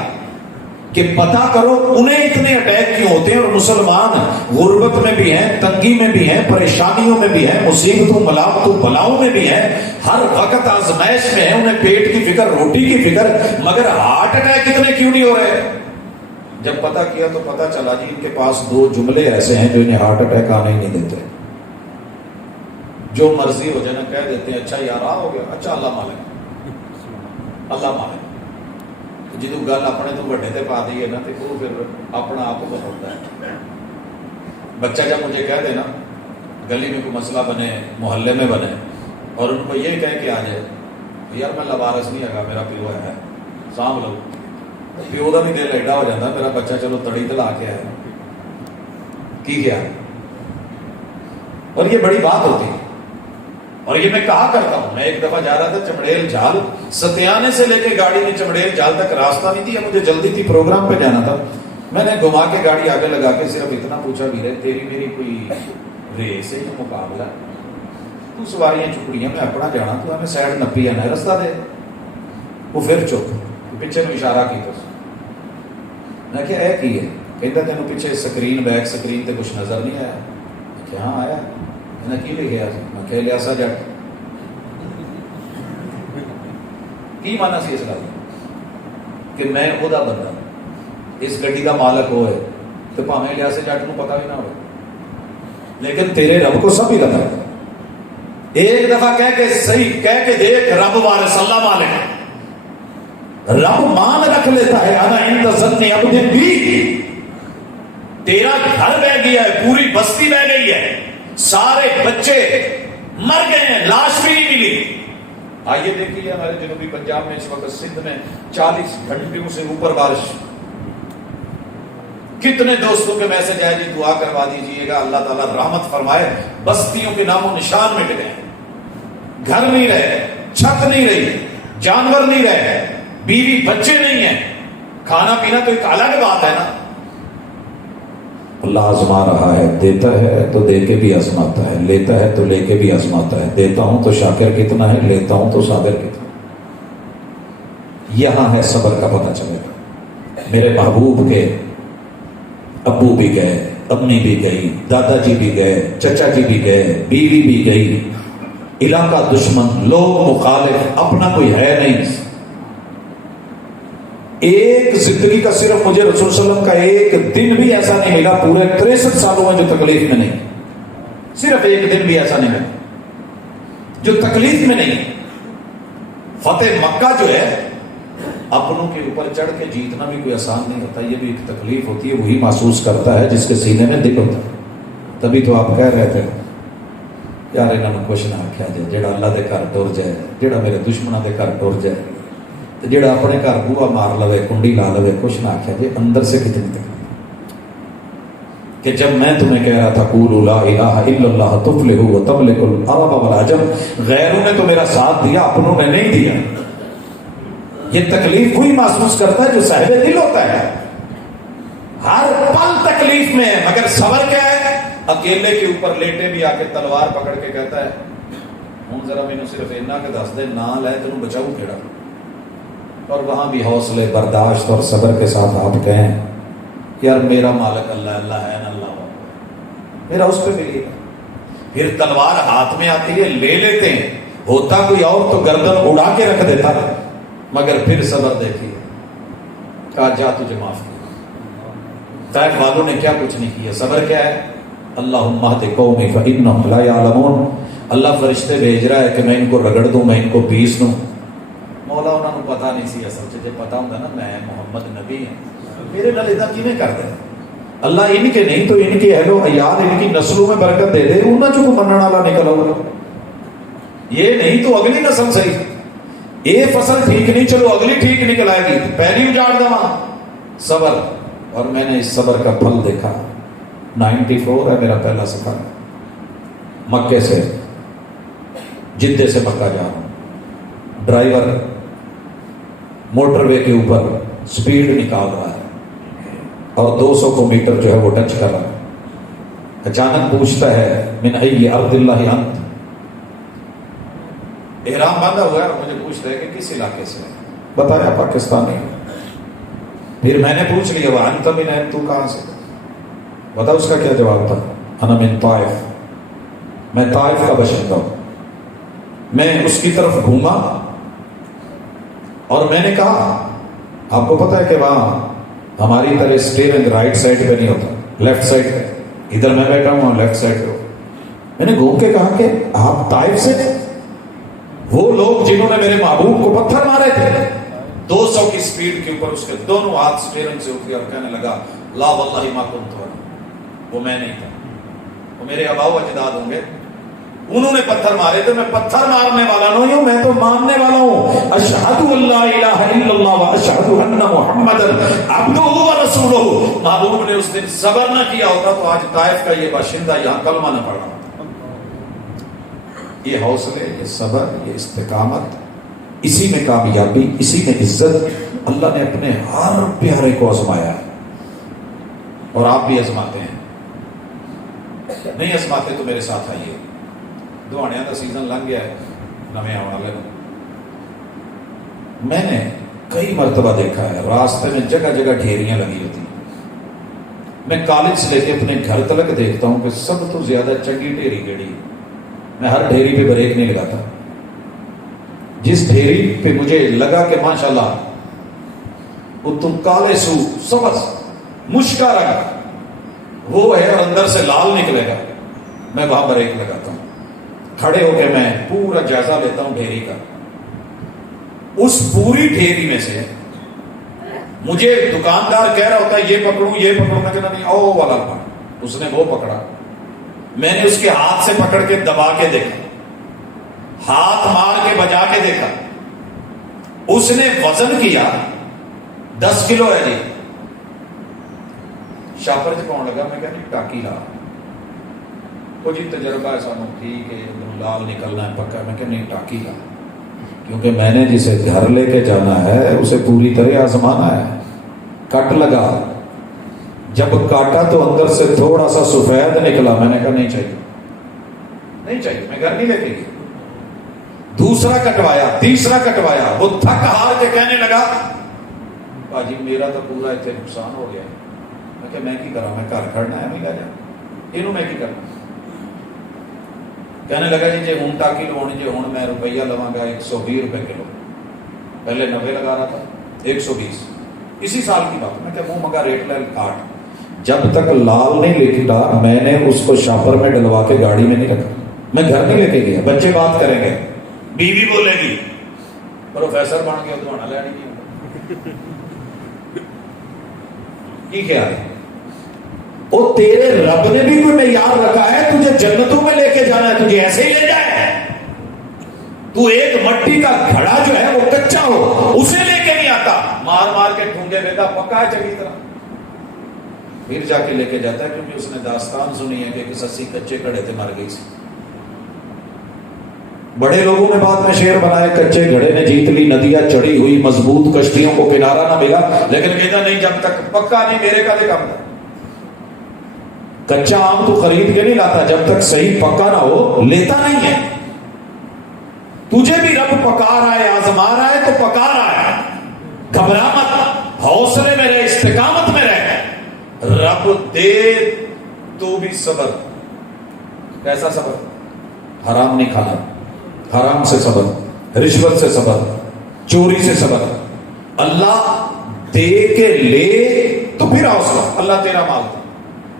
کہ پتا کرو انہیں اتنے اٹیک کیوں ہوتے ہیں، اور مسلمان غربت میں بھی ہیں، تنگی میں بھی ہیں، پریشانیوں میں بھی ہیں، مصیبتوں ملامتوں بلاؤں میں بھی ہیں، ہر وقت آزمائش میں ہیں، انہیں پیٹ کی فکر، روٹی کی فکر، مگر ہارٹ اٹیک اتنے کیوں نہیں ہو رہے؟ جب پتا کیا تو پتا چلا جی ان کے پاس 2 جملے ایسے ہیں جو انہیں ہارٹ اٹیک آنے ہی نہیں دیتے. جو مرضی ہو جائے نا کہہ دیتے ہیں اچھا یار آ ہو گیا، اچھا اللہ مالک، اللہ مالک. جدو گل اپنے تو بڑے تے پا دی ہے نا تو وہ پھر اپنا آپ کو بتاتا ہے. بچہ جب مجھے کہہ دے نا گلی میں کوئی مسئلہ بنے، محلے میں بنے، اور ان کو یہ کہہ کے آ جائے یار میں لوارس نہیں ہے، میرا پیو ہے سانب لو، پیو کا بھی دل ایڈا ہو جاتا میرا بچہ چلو تڑی تلا کے آئے کی کیا. اور یہ بڑی بات ہوتی ہے. اور یہ میں کہا کرتا ہوں، میں ایک دفعہ جا رہا تھا چمڑیل جھال، ستیانے سے لے کے گاڑی میں چمڑیل جھال تک راستہ نہیں تھی، مجھے جلدی تھی، پروگرام پہ جانا تھا. میں نے گھما کے گاڑی آگے لگا کے صرف اتنا پوچھا ویرے تیری میری کوئی ریس ہے یا مقابلہ؟ تو سواریاں چکڑیاں میں اپنا جانا، تو ہمیں سائڈ نپی ہے رستہ دے. وہ پھر چپ پیچھے میں اشارہ کیا. میں کیا ہے کی ہے؟ کہتا تینوں پیچھے سکرین بیک سکرین تے کچھ نظر نہیں آیا؟ کہ ہاں آیا. میں نے کی لکھیا؟ میں کہہ لیا سا جٹ کی مانا سی اس گل کہ میں خدا بندہ اس گڈی کا مالک ہوئے تو پاویں لیا سے جٹ کو پتا بھی نہ ہو، لیکن تیرے رب کو سب ہی لگا. ایک دفعہ کہہ کے صحیح کہہ کے دیکھ، رب وارث اللہ مالک، رب مان رکھ لیتا ہے. انا عند ظن عبد بی. تیرا گھر بہ گیا ہے، پوری بستی بہ گئی ہے، سارے بچے مر گئے ہیں، لاش بھی نہیں ملی. آئیے دیکھیے ہمارے جنوبی پنجاب میں اس وقت سندھ میں 40 گھنٹوں سے اوپر بارش. کتنے دوستوں کے میسج آئے جی دعا کروا دیجیے گا اللہ تعالیٰ رحمت فرمائے. بستیوں کے نام و نشان مٹ گئے، گھر نہیں رہے، چھت نہیں رہی، جانور نہیں رہے، بیوی بچے نہیں ہیں. کھانا پینا تو ایک الگ بات ہے نا. اللہ آزما رہا ہے، دیتا ہے تو دے کے بھی آزماتا ہے، لیتا ہے تو لے کے بھی آزماتا ہے. دیتا ہوں تو شاکر کتنا ہے، لیتا ہوں تو صابر کتنا. یہاں ہے صبر کا پتہ چلے گا. میرے محبوب کے ابو بھی گئے، امی بھی گئی، دادا جی بھی گئے، چچا جی بھی گئے، بیوی بھی گئی، علاقہ دشمن، لوگ مخالف، اپنا کوئی ہے نہیں. ایک زندگی کا صرف مجھے رسول صلی اللہ علیہ وسلم کا ایک دن بھی ایسا نہیں ملا پورے 63 سالوں میں جو تکلیف میں نہیں. صرف ایک دن بھی ایسا نہیں ملا جو تکلیف میں نہیں. فتح مکہ جو ہے اپنوں کے اوپر چڑھ کے جیتنا بھی کوئی آسان نہیں ہوتا، یہ بھی ایک تکلیف ہوتی ہے. وہی محسوس کرتا ہے جس کے سینے میں دل ہوتا ہے. تبھی تو آپ کہہ رہے تھے یار انہوں نے کچھ نہ آخیا جائے، جہاں اللہ کے گھر ٹر جائے، جہاں میرے دشمنوں کے گھر ٹر جائے، جہاں اپنے گھر بوا مار لوے، کنڈی لا لوے، کچھ نہ آخیا جائے. اندر سے کتنی تکلیف کہ جب میں تمہیں کہہ رہا تھا قولوا لا الہ الا اللہ تفلحوا وتملکوا العرب والعجم، غیروں نے تو میرا ساتھ دیا، اپنوں نے نہیں دیا. یہ تکلیف کوئی محسوس کرتا ہے جو صاحب دل ہوتا ہے. ہر پل تکلیف میں ہے، مگر صبر کیا ہے؟ اکیلے کے اوپر لیٹے بھی آ کے تلوار پکڑ کے کہتا ہے ہوں ذرا مینوں صرف اینا کہ دس دے نہ لے تینوں بچاؤ کیڑا. اور وہاں بھی حوصلے برداشت اور صبر کے ساتھ آپ کہیں یار میرا مالک اللہ اللہ ہے نا، اللہ میرا اس پہ ملیے گا. پھر تلوار ہاتھ میں آتی ہے، لے لیتے ہیں، ہوتا کوئی اور تو گردن اڑا کے رکھ دیتا، مگر پھر صبر دیکھیے، کہا جا تجھے معاف کیا. طائف والوں نے کیا کچھ نہیں کیا. صبر کیا ہے؟ اللہم اہد قومی فانہم لا یعلمون. اللہ فرشتے بھیج رہا ہے کہ میں ان کو رگڑ دوں، میں ان کو پیس دوں. مولا انہوں نے پتا نہیں سی اصل چیزیں پتا ہوں نا، میں محمد نبی ہوں، میرے نال ادا کیویں کر دے. اللہ ان کے نہیں تو ان کے اہل و عیال، ان کی نسلوں میں برکت دے دے، انہاں چوں منن والا نکل آؤ. یہ نہیں تو اگلی نسل صحیح، یہ فصل ٹھیک نہیں، چلو اگلی ٹھیک نکل آئے گی، پہلی اجاڑ دوا. صبر. اور میں نے اس صبر کا پھل دیکھا. 94 ہے میرا پہلا سفر، مکے سے جدے سے مکہ جا رہا ہوں. ڈرائیور موٹر وے کے اوپر سپیڈ نکال رہا ہے اور 200 میٹر جو ہے وہ ٹچ کر رہا ہے. اچانک پوچھتا ہے من ای ارض اللہ انت. احرام باندھا ہوا ہے، مجھے پوچھتا ہے کہ کس علاقے سے. بتایا پاکستانی. پھر میں نے پوچھ لیا وہ انت من این، تو کہاں سے؟ بتا اس کا کیا جواب تھا؟ انا من طائف، میں طائف کا باشندہ ہوں. میں اس کی طرف گھوما اور میں نے کہا آپ کو پتا ہے کہ وہاں ہماری طرح اسٹیئرنگ رائٹ سائڈ پہ نہیں ہوتا، لیفٹ سائڈ پہ. ادھر میں بیٹھا ہوں لیفٹ سائڈ پہ. میں نے گھوم کے کہا کہ آپ طائف سے؟ وہ لوگ جنہوں نے میرے محبوب کو پتھر مارے تھے 200 کی سپیڈ کے اوپر، اس کے دونوں ہاتھ اسٹیئرنگ سے اٹھ گیا اور کہنے لگا لا واللہ ما کنت، وہ میں نہیں تھا، وہ میرے آباء و اجداد ہوں گے، انہوں نے پتھر مارے تھے، میں پتھر مارنے والا نہیں ہوں، میں تو ماننے والا ہوں. اشہد اللہ الہ الا اللہ و اشہد ان محمد عبدہ و رسولہ. محبوب نے اس دن صبر نہ کیا ہوتا تو آج طائف کا یہ باشندہ یہاں کلمہ نہ پڑھا. یہ حوصلے، یہ صبر، یہ استقامت، اسی میں کامیابی، اسی میں عزت. اللہ نے اپنے ہر پیارے کو آزمایا ہے اور آپ بھی آزماتے ہیں. نہیں آزماتے تو میرے ساتھ آئیے. دوانیاں کا سیزن لنگ گیا ہے، نویں آنے والے. میں نے کئی مرتبہ دیکھا ہے راستے میں جگہ جگہ ڈھیریاں لگی ہوتی ہیں. میں کالج سے لے کے اپنے گھر تلک دیکھتا ہوں کہ سب تو زیادہ چنگی ڈھیری کیڑی. میں ہر ڈھیری پہ بریک نہیں لگاتا. جس ڈھیری پہ مجھے لگا کہ ماشاءاللہ وہ تم کالے سو سبز مشکا رنگ وہ ہے اور اندر سے لال نکلے گا، میں وہاں بریک لگاتا ہوں. کھڑے ہو کے میں پورا جائزہ لیتا ہوں ڈھیری کا. اس پوری ڈھیری میں سے مجھے دکاندار کہہ رہا ہوتا ہے یہ پکڑوں یہ پکڑوں، میں کہنا نہیں او والا پکڑ. اس نے وہ پکڑا، میں نے اس کے ہاتھ سے پکڑ کے دبا کے دیکھا، ہاتھ مار کے بجا کے دیکھا. اس نے وزن کیا 10 کلو ہے جی. شاپر چ پاؤن لگا، میں کہا ٹاکی لا. وہ جی تجربہ ہے سانو، ٹھیک ہے لال نکلنا ہے پکا. میں کہ نہیں ٹاکی لا، کیونکہ میں نے جسے گھر لے کے جانا ہے اسے پوری طرح آزمانا ہے. کٹ لگا، جب کاٹا تو اندر سے تھوڑا سا سفید نکلا. میں نے کہا نہیں چاہیے نہیں چاہیے، میں گھر نہیں لے کے گیا. دوسرا کٹوایا، تیسرا کٹوایا. وہ تھک ہار کے کہنے لگا باجی میرا تو پورا اتنے نقصان ہو گیا. میں کہ میں کی کرا، میں گھر کھڑنا ہے نہیں لے جا یہ میں کی کرنا. کہنے لگا جی ہوں ٹاکی لوانی جی ہوں میں روپیہ لواں گا 120 روپے کلو. پہلے 90 لگا رہا تھا 120. اسی سال کی بات. میں کہ منہ مگا ریٹ لے کاٹ. جب تک لال نہیں لکھتا میں نے اس کو شاپر میں ڈلوا کے گاڑی میں نہیں رکھا. میں گھر نہیں لے کے گیا. بچے بات کریں گے، بیوی بولے گی پروفیسر بن گیا دوانا لینی نہیں. کی خیال ہے؟ وہ تیرے رب نے بھی کوئی معیار رکھا ہے، تجھے جنتوں میں لے کے جانا ہے، تجھے ایسے ہی لے جائے. تو ایک مٹی کا گھڑا جو ہے وہ کچا ہو اسے لے کے نہیں آتا، مار مار کے ڈھونڈے دیتا پکا ہے چنگی طرح، پھر جا کے لے کے جاتا ہے. کیونکہ اس نے داستان سنی ہے کہ ایک سسی کچے کھڑے تھے مر گئی سی. بڑے لوگوں نے بعد میں شعر بنائے کچے گھڑے نے جیت لی ندیاں چڑھی ہوئی مضبوط کشتیوں کو کنارہ نہ ملا. لیکن کہتا نہیں جب تک پکا نہیں میرے کا کام تھا. کچا آم تو خرید کے نہیں لاتا، جب تک صحیح پکا نہ ہو لیتا نہیں ہے. تجھے بھی رب پکا رہا ہے، آزما رہا ہے تو پکا رہا ہے. گھبرا مت, حوصلے میں رہ, استقامت میں رہ. رب دے تو بھی صبر. کیسا صبر؟ حرام نہیں کھانا, حرام سے صبر, رشوت سے صبر, چوری سے صبر. اللہ دے کے لے تو پھر حوصلہ, اللہ تیرا مال تھا.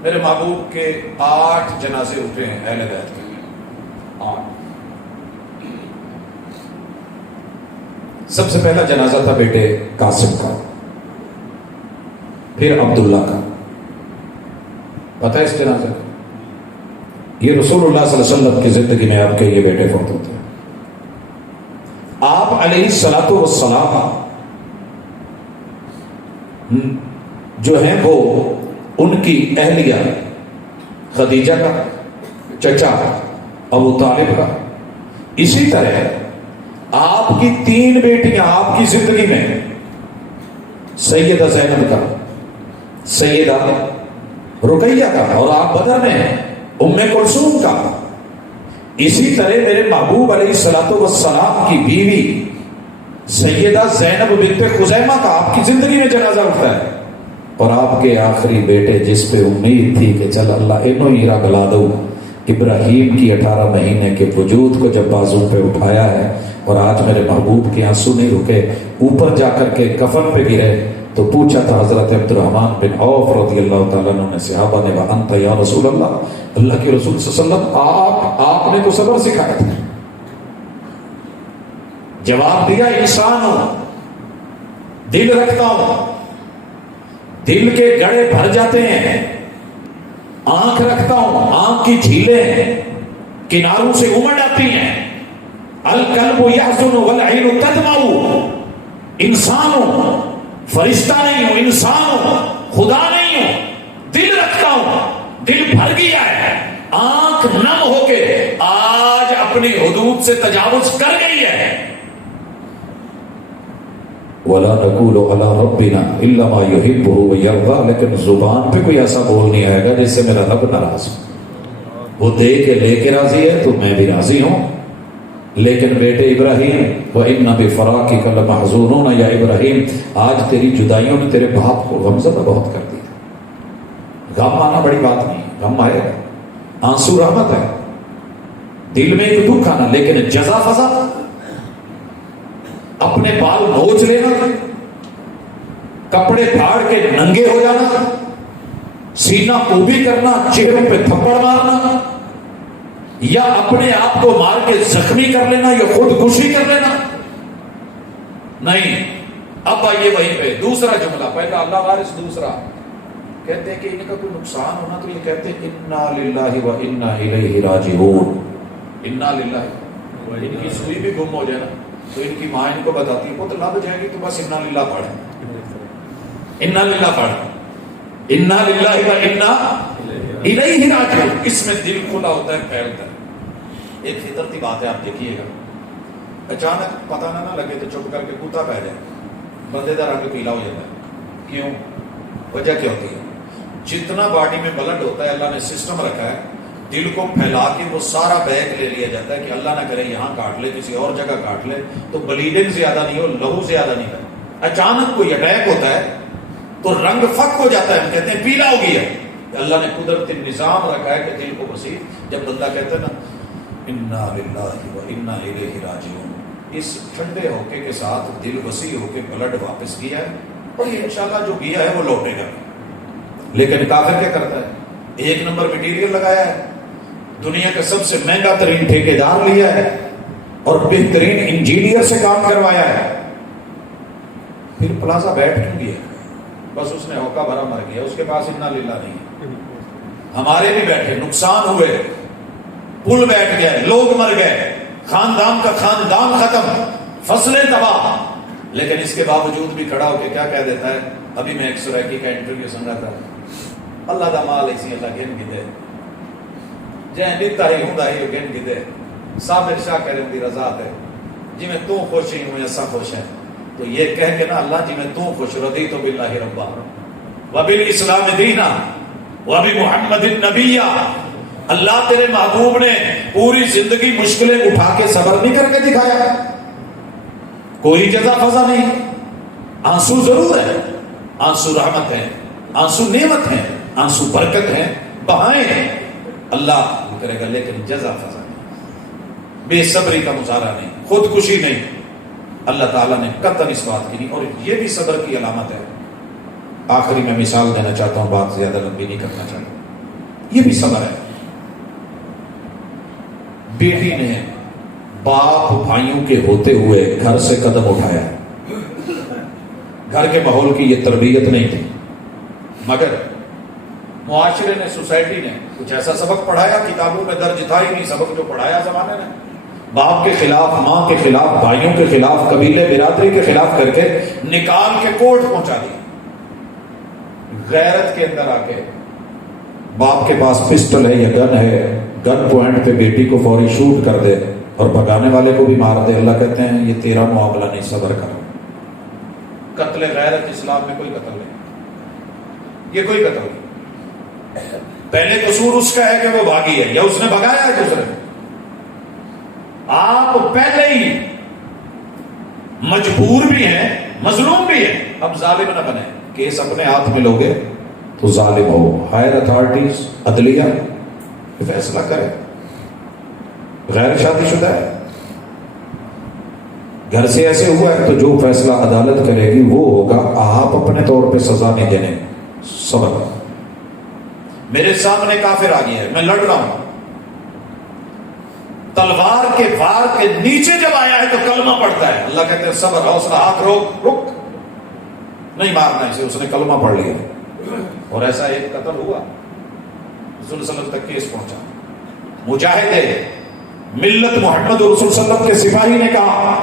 میرے محبوب کے 8 جنازے اٹھے ہیں اہل بیت کے, 8. سب سے پہلا جنازہ تھا بیٹے قاسم کا, پھر عبداللہ کا. پتہ ہے اس جنازے کا؟ یہ رسول اللہ صلی اللہ علیہ وسلم کی زندگی میں آپ کے یہ بیٹے فوت ہوتے ہیں. آپ علیہ الصلوۃ والسلام جو ہیں وہ ان کی اہلیہ خدیجہ کا چچا ابو طالب کا, اسی طرح آپ کی 3 بیٹیاں آپ کی زندگی میں, سیدہ زینب کا, سیدہ رقیہ کا, اور آپ بدر میں ام کلثوم کا. اسی طرح میرے محبوب علیہ الصلوۃ والسلام کی بیوی سیدہ زینب بنت خزیمہ کا آپ کی زندگی میں جنازہ اٹھتا ہے. اور آپ کے آخری بیٹے جس پہ امید تھی کہ چل اللہ انہوں ہی رگلا دو, ابراہیم کی 18 مہینے کے وجود کو جب بازو پہ اٹھایا ہے, اور آج میرے محبوب کے آنسو نہیں رکے, اوپر جا کر کے کفن پہ گرے تو پوچھا تھا حضرت عبد الرحمن بن عوف رضی اللہ تعالیٰ عنہ نے صحابہ نے, وانت یا رسول اللہ, اللہ کے رسول صلی اللہ علیہ وسلم آپ نے تو صبر سکھایا تھا. جواب دیا انسان ہوں, دل رکھتا ہوں, دل کے گڑے بھر جاتے ہیں, آنکھ رکھتا ہوں, آنکھ کی جھیلیں کناروں سے امڑ آتی ہیں. القلب یحزن والعین تدمع, انسان ہوں, فرشتہ نہیں ہوں, انسان ہوں, خدا نہیں ہوں, دل رکھتا ہوں, دل بھر گیا ہے, آنکھ نم ہو کے آج اپنی حدود سے تجاوز کر گئی ہے. وَلَا نَقُولُ عَلَىٰ رَبِّنَا إِلَّا مَا يُحِبُّهُ وَيَرْضَىٰ, لیکن زبان پہ کوئی ایسا بول نہیں آئے گا جس سے میرا رب ناراض ہو. وہ دے کے لے کے راضی ہے تو میں بھی راضی ہوں. لیکن بیٹے ابراہیم, وَإِنَّ بِفَرَاقِكَ لَمَحْزُونُونَ, یا ابراہیم آج تیری جدائیوں نے تیرے باپ کو غمزدہ بہت کر دیا. غم آنا بڑی بات نہیں, غم آئے گا, آنسو رحمت ہے, دل میں ایک دکھ آنا, لیکن جزا فضا, اپنے بال نوچ لینا, کپڑے پھاڑ کے ننگے ہو جانا, سینہ کوبی کرنا, چہروں پہ تھپڑ مارنا, یا اپنے آپ کو مار کے زخمی کر لینا, یا خودکشی کر لینا, نہیں. اب آئیے وہیں پہ دوسرا جملہ, پہلا اللہ وارث, دوسرا کہتے ہیں کہ ان کا کوئی نقصان ہونا تو یہ کہتے ہیں انا للہ و انا الیہ راجعون. انا للہ, ان کی سوئی بھی گم ہو جائے نا تو ان کی ماں ان کو بتاتی ہے وہ تو لب جائے گی تو بس انا للہ پڑھ, انا للہ پڑھ, انا للہ و انا الیہ راجعون. اس میں دل کھلا ہوتا ہے, پھیلتا ہے. ایک فطرتی بات ہے, آپ دیکھیے گا, اچانک پتہ نہ لگے تو چپ کر کے کوتا بہ جائے, بندے کا رنگ پیلا ہو جاتا ہے. کیوں؟ وجہ کیا ہوتی ہے؟ جتنا باڈی میں بلڈ ہوتا ہے اللہ نے سسٹم رکھا ہے, دل کو پھیلا کے وہ سارا بیگ لے لیا جاتا ہے کہ اللہ نہ کرے یہاں کاٹ لے, کسی اور جگہ کاٹ لے تو بلیڈنگ زیادہ نہیں ہو, لہو زیادہ نہیں ہے. اچانک کوئی اٹیک ہوتا ہے تو رنگ فک ہو جاتا ہے, ہم کہتے ہیں پیلا ہو گیا. اللہ نے قدرتی نظام رکھا ہے کہ دل کو وسیع, جب بندہ کہتا ہے نا انا للہ و انا الیہ راجعون, اس ٹھنڈے ہوکے کے ساتھ دل وسیع ہو کے بلڈ واپس کیا ہے, اور یہ انشاءاللہ جو گیا ہے وہ لوٹے گا. لیکن کافر کیا کرتا ہے؟ 1 نمبر مٹیریل لگایا ہے, دنیا کا سب سے مہنگا ترین ٹھیکیدار لیا ہے, اور بہترین انجینئر سے کام کروایا ہے, پھر پلازا بیٹھ کیوں گیا؟ بس اس نے ہوکا بھرا مر گیا, اس کے پاس انا للہ نہیں. ہمارے بھی بیٹھے, نقصان ہوئے, پل بیٹھ گئے, لوگ مر گئے, خاندان کا خاندان ختم, فصلیں تباہ, لیکن اس کے باوجود بھی کھڑا ہو کے کیا کہہ دیتا ہے؟ ابھی میں ایک سریکی کا انٹرویو سن رہا تھا, اللہ دا مال اسی اللہ گن گدے جہاں دیتا ہی ہوں ہی گن گدے, صابر شاہ کرم دی رضا ہے, جی میں تو خوش ہی ہوں ایسا خوش ہے. تو یہ کہہ کے نا اللہ جی میں تو خوش, رضیت باللہ ربا وبالاسلام دینا وبمحمد النبی. اللہ تیرے محبوب نے پوری زندگی مشکلیں اٹھا کے صبر نہیں کر کے دکھایا, کوئی جزا فضا نہیں. آنسو ضرور ہے، آنسو رحمت ہے، آنسو نعمت ہے، آنسو برکت ہے، بہائیں ہیں، اللہ کرے گا، لیکن جزا فضا نہیں، بے صبری کا مظاہرہ نہیں، خودکشی نہیں، اللہ تعالیٰ نے قطعاً اس بات کی نہیں. اور یہ بھی صبر کی علامت ہے. آخری میں مثال دینا چاہتا ہوں، بات زیادہ لمبی نہیں کرنا چاہتا. یہ بھی صبر ہے. بیٹی نے باپ بھائیوں کے ہوتے ہوئے گھر سے قدم اٹھایا. گھر کے ماحول کی یہ تربیت نہیں تھی، مگر معاشرے نے، سوسائٹی نے کچھ ایسا سبق پڑھایا، کتابوں میں درج تھا ہی نہیں سبق جو پڑھایا زمانے نے. باپ کے خلاف، ماں کے خلاف، بھائیوں کے خلاف، قبیلے برادری کے خلاف کر کے نکال کے کورٹ پہنچا دی. غیرت کے اندر آ کے باپ کے پاس پسٹل ہے یا گن ہے، گن پوائنٹ پہ بیٹی کو فوری شوٹ کر دے اور بھگانے والے کو بھی مار دے. اللہ کہتے ہیں یہ تیرا معاملہ نہیں، صبر کر. قتل غیرت اسلام میں کوئی قتل نہیں، یہ کوئی قتل نہیں. پہلے قصور اس کا ہے کہ وہ بھاگی ہے یا اس نے بھگایا ہے دوسرے. آپ پہلے ہی مجبور بھی ہیں، مظلوم بھی ہیں. اب ظالم نہ بنے. کیس اپنے ہاتھ میں لوگے تو ظالم ہو. ہائر اتھارٹیز، عدلیہ فیصلہ کرے. غیر شادی شدہ ہے، گھر سے ایسے ہوا ہے، تو جو فیصلہ عدالت کرے گی وہ ہوگا. آپ اپنے طور پہ سزا نہیں دینے. صبر. میرے سامنے کافر آ گیا ہے، میں لڑ رہا ہوں، تلوار کے وار کے نیچے جب آیا ہے تو کلمہ پڑھتا ہے. اللہ کہتے ہیں صبر، حوصلہ، ہاتھ روک، رک، نہیں مارنا اسے. اس نے کلمہ پڑھ لیا اور ایسا ایک قتل ہوا. رسول صلی اللہ علیہ وسلم تک کیس پہنچا. مجاہد ملت محمد رسول صلی اللہ علیہ وسلم کے سپاہی نے کہا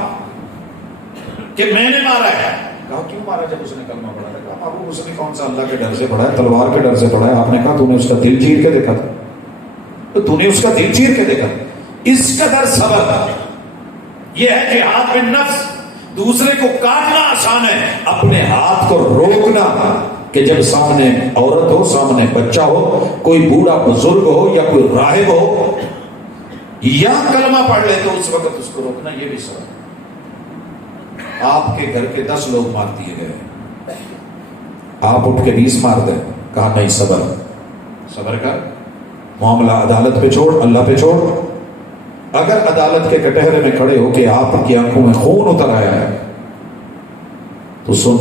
کہ میں نے مارا ہے. کہا کیوں مارا؟ جب اس نے کلمہ پڑھا تھا. کہا ابو اس نے کون سا اللہ کے ڈر سے پڑھا ہے، تلوار کے ڈر سے پڑھا ہے. آپ نے کہا تو نے اس کا دل چیر کے دیکھا تھا، تو تو نے اس کا دل چیر کے دیکھا. اس قدر صبر تھا. یہ ہے کہ ہاتھ میں نفس. دوسرے کو کاٹنا آسان ہے، اپنے ہاتھ کو روکنا کہ جب سامنے عورت ہو، سامنے بچہ ہو، کوئی بوڑھا بزرگ ہو یا کوئی راہب ہو یا کلمہ پڑھ لے تو اس وقت اس کو روکنا، یہ بھی صبر. آپ کے گھر کے 10 لوگ مار دیے گئے، آپ اٹھ کے 20 مار دیں. کہا نہیں، صبر. صبر کر. معاملہ عدالت پہ چھوڑ، اللہ پہ چھوڑ. اگر عدالت کے کٹہرے میں کھڑے ہو کے آپ کی آنکھوں میں خون اتر آیا ہے تو سن،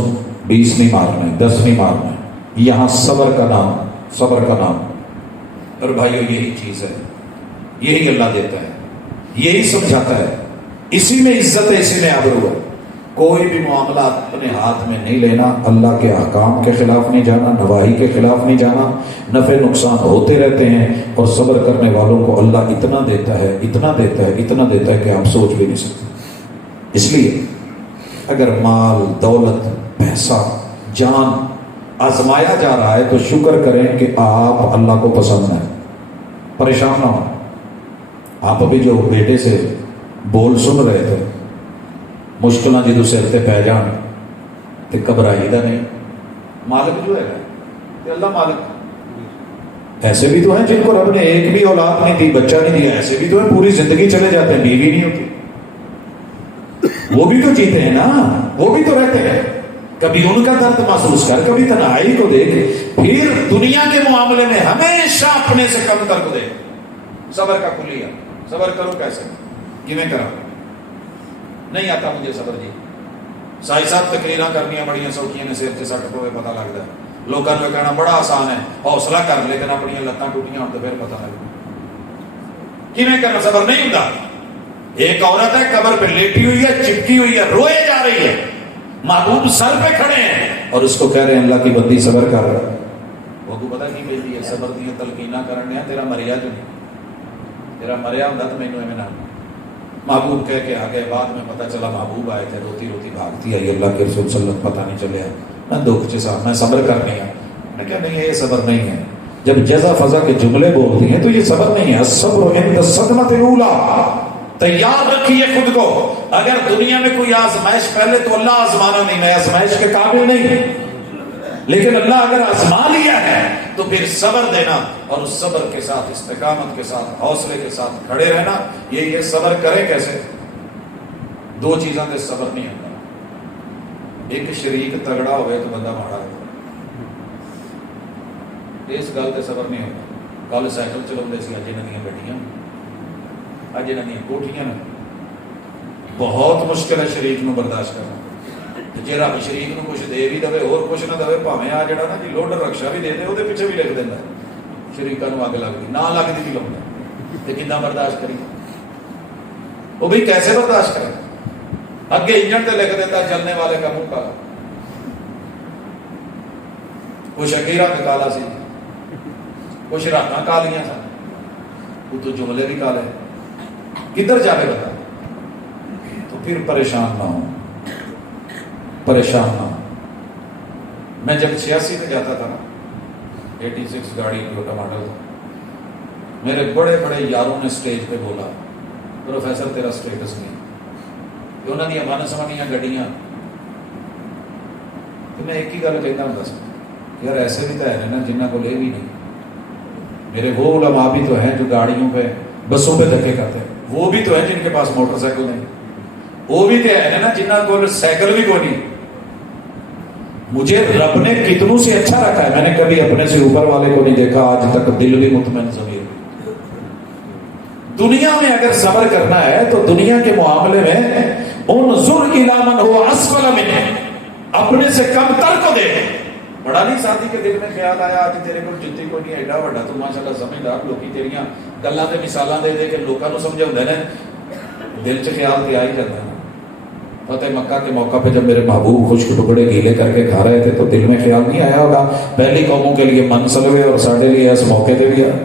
20 نہیں مارنا، 10 نہیں مارنا. یہاں صبر کا نام، صبر کا نام. اور بھائیو یہی چیز ہے، یہی اللہ دیتا ہے، یہی سمجھاتا ہے. اسی میں عزت ہے، اسی میں آبرو ہے. کوئی بھی معاملہ اپنے ہاتھ میں نہیں لینا. اللہ کے احکام کے خلاف نہیں جانا، نواہی کے خلاف نہیں جانا. نفع نقصان ہوتے رہتے ہیں اور صبر کرنے والوں کو اللہ اتنا دیتا ہے، اتنا دیتا ہے، اتنا دیتا ہے کہ آپ سوچ بھی نہیں سکتے. اس لیے اگر مال، دولت، پیسہ، جان آزمایا جا رہا ہے تو شکر کریں کہ آپ اللہ کو پسند ہیں. پریشان نہ ہوں. آپ ابھی جو بیٹے سے بول سن رہے تھے، مشکلیں جدو سر تے پی جان تے گھبرائی دا نہیں. مالک جو ہے تے اللہ مالک. ایسے بھی تو ہیں جن کو رب نے ایک بھی اولاد نہیں دی، بچہ نہیں دیا. ایسے بھی تو ہیں پوری زندگی چلے جاتے ہیں، بیوی نہیں ہوتی. وہ بھی تو جیتے ہیں نا، وہ بھی تو رہتے ہیں. کبھی ان کا درد محسوس کر، کبھی تنہائی کو دیکھ. پھر دنیا کے معاملے میں ہمیشہ اپنے سے کم تر کو دیکھ. صبر کا کلیہ. صبر کرو کیسے، کیویں کرا؟ نہیں آتا مجھے صبر جی. سائی صاحب تقریراں کرنیاں بڑیاں سوکھیاں نے، سر سے سٹ پوے پتہ لگتا ہے. لوگوں کو کہنا بڑا آسان ہے، حوصلہ کر، لیکن اپنی لتاں ٹوٹیاں ہوں تو پھر پتہ لگتا کیویں کرنا. صبر نہیں ہوتا. ایک عورت ہے قبر پہ لیٹی ہوئی ہے، چپکی ہوئی ہے، روئے جا رہی ہے. محبوب سر پہ کھڑے ہیں اور اس کو کہہ رہے ہیں اللہ کی بندی صبر کر رہا ہے. وہ کو پتہ نہیں پی ہے صبر دی تلقیناں کرنے. تیرا مریا جو نہیں، تیرا مریا ہوں تو مینوں ایویں نہ. محبوب کہہ کے آگے. بعد میں پتہ چلا محبوب آئے تھے، روتی روتی بھاگتی آئی. اللہ کے رسول صلی اللہ علیہ وسلم پتہ نہیں چلے. میں دکھ چ صاحب میں صبر کرنی ہے. میں کہا نہیں، یہ صبر نہیں ہے. جب جزا فضا کے جملے بولتی ہیں تو یہ صبر نہیں ہے. الصبر عند الصدمۃ الاولی. تیار رکھیے خود کو. اگر دنیا میں کوئی آزمائش پہلے تو اللہ آزمانا نہیں، میں آزمائش کے قابل نہیں. لیکن اللہ اگر آزما لیا ہے تو پھر صبر دینا اور اس صبر کے ساتھ، استقامت کے ساتھ، حوصلے کے ساتھ کھڑے رہنا. یہ صبر کرے کیسے؟ 2 چیزاں سے صبر نہیں ہوتا. ایک شریک تگڑا ہوئے تو بندہ ماڑا ہے. اس گل سے صبر نہیں ہوتا. کل سائیکل چلا سی, اج یہاں گڈیاں, اج یہاں کوٹھیاں. بہت مشکل ہے شریک نو برداشت کرنا. جی رب شریک نو کچھ دے بھی دے اور کچھ نہ دے, بھاویں آ جڑا نا جی لوڈر رکشا بھی دے دے وہ پیچھے بھی لکھ دینا شریکاں نو اگ لگتی نہ لگتی بھی لاؤں تو کتنا برداشت کری. وہ بھی کیسے برداشت کرے. اگے انجن تے لکھ دیتا چلنے والے کا منہ کالا. کچھ اگے رنگ کالا سی, کچھ راکاں کالیاں سن, وہ تو جملے بھی کالے. کدھر جائے بتا. تو پھر پریشان نہ ہو, پریشان نہ ہو. میں جب 86 میں جاتا تھا نا, 86 گاڑی ٹوٹا ماڈل تھا, میرے بڑے بڑے یاروں نے اسٹیج پہ بولا پروفیسر تیرا اسٹیٹس نہیں. انہوں نے من سمانیاں گڈیاں. تو میں ایک ہی گل کہتا ہوں سا, یار ایسے بھی تو ہے نا جنہ کو لے بھی نہیں. میرے وہ علماء بھی تو ہیں جو گاڑیوں پہ بسوں پہ دھکے کرتے ہیں, وہ بھی تو ہیں جن کے پاس موٹر سائیکل نہیں, وہ بھی تو ہے نا جنہ کو سائیکل بھی کوئی نہیں. مجھے رب نے کتنوں سے اچھا رکھا ہے, میں نے کبھی اپنے سے اوپر والے کو نہیں دیکھا آج تک. دل بھی مطمئن ضمیر. دنیا میں اگر صبر کرنا ہے تو دنیا کے معاملے میں انظر الی من هو اسفل منک, اپنے سے کم تر کو دیکھ. بڑا نہیں ساتھی کے دل میں خیال آیا آج تیرے کو جتی کوئی نہیں, ایڈا بڑا تو ماشاءاللہ سمجھدار لوکی تیریاں گلاں تے مثالاں دے دے کے لوکاں نوں سمجھاؤندے نے, دل چ خیال تے آ ہی جاتا ہے. فتح مکہ کے موقع پہ جب میرے محبوب خشک ٹکڑے گیلے کر کے کھا رہے تھے تو دل میں خیال نہیں آیا ہوگا پہلی قوموں کے لیے من سلوے اور ساڈے لیے اس موقع پہ بھی آیا.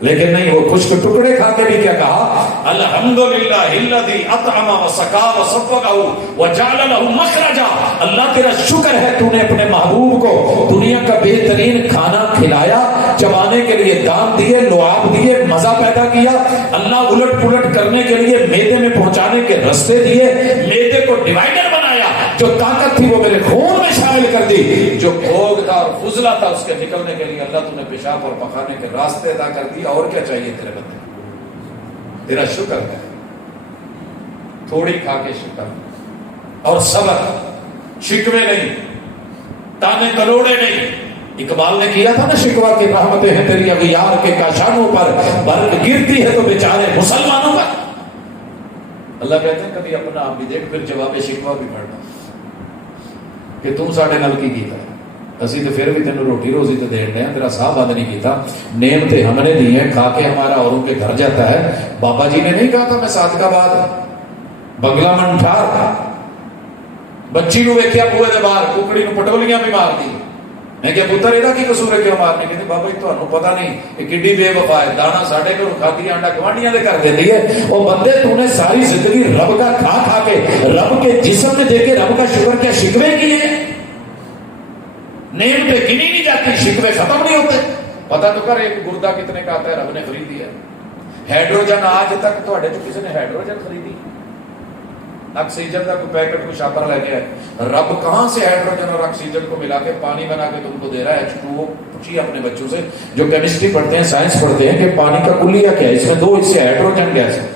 لیکن نہیں, وہ خشک ٹکڑے کھا کے بھی کیا کہا, الحمدللہ الذی اطعم وسقا وصفقہ وجعل له مخرجا. اللہ تیرا شکر ہے تو نے اپنے محبوب کو دنیا کا بہترین کھانا کھلایا, چبانے کے لیے دام دیے, لعاب دیے, مزہ پیدا کیا. اللہ الٹ پلٹ کرنے کے لیے معدے میں پہنچانے کے رستے دیے, معدے کو ڈیوائڈر بنایا, جو طاقت تھی وہ میرے خون میں شامل کر دی, جو بھوگ تھا اور فضلہ تھا اس کے نکلنے کے لیے اللہ تو نے پیشاب اور پخانے کے راستے ادا کر دیا. اور کیا چاہیے تیرے بندے, تیرا شکر ہے. تھوڑی کھا کے شکر اور صبر, شکوے نہیں, تانے کروڑے نہیں. اقبال نے کیا تھا نا شکوہ کی رحمتیں ہیں تیری اغیار کے کاشانوں پر, برق گرتی ہے تو بیچارے مسلمانوں پر. اللہ کہتے ہیں کبھی اپنا آپ بھی دیکھ, پھر جواب شکوہ بھی پڑھنا کہ تم ساڑھے نل کی کیتا ہے, اسی تو پھر بھی تینوں روٹی روزی تو دین رہے ہیں, تیرا صاحب بند نہیں کیتا. نعمتیں ہم نے دی ہیں, کھا کے ہمارا اوروں کے گھر جاتا ہے. بابا جی نے نہیں کہا تھا میں صادقہ باد بنگلہ من ٹھار تھا, بچی نو ویکھیا بوئے دے باہر, ککڑی نو پٹولیاں بھی مار دی. میں کہ پتر ایدا کی قصور ہے کیوں مارنے؟ کہتے بابا جی تانوں پتہ نہیں کہ کڈی بے وفا ہے, دانا ساڈے گھروں کھادی انڈا گوانڈیاں دے کر دیندی ہے. او بندے تو نے ساری زندگی رب کا کھا کھا کے رب کے جسم میں دے کے رب کا شکر کیا شکوے کیے ہیں؟ نعمتیں گنی نہیں جاتی, شکوے ختم نہیں ہوتے. پتہ تو کر ایک گردہ کتنے کا آتا ہے, رب نے خرید دیا. ہائیڈروجن آج تک تھوڑے تو کسی نے ہائیڈروجن خریدی, آکسیجن کا کوئی پیکٹ کوئی شاپر لے کے آئے. رب کہاں سے ہائیڈروجن اور آکسیجن کو ملا کے پانی بنا کے تم کو دے رہا ہے. H2O پوچھیے اپنے بچوں سے جو کیمسٹری پڑھتے ہیں, سائنس پڑھتے ہیں, کہ پانی کا کلیہ کیا ہے, اس میں 2 حصے ہائیڈروجن گیس ہے,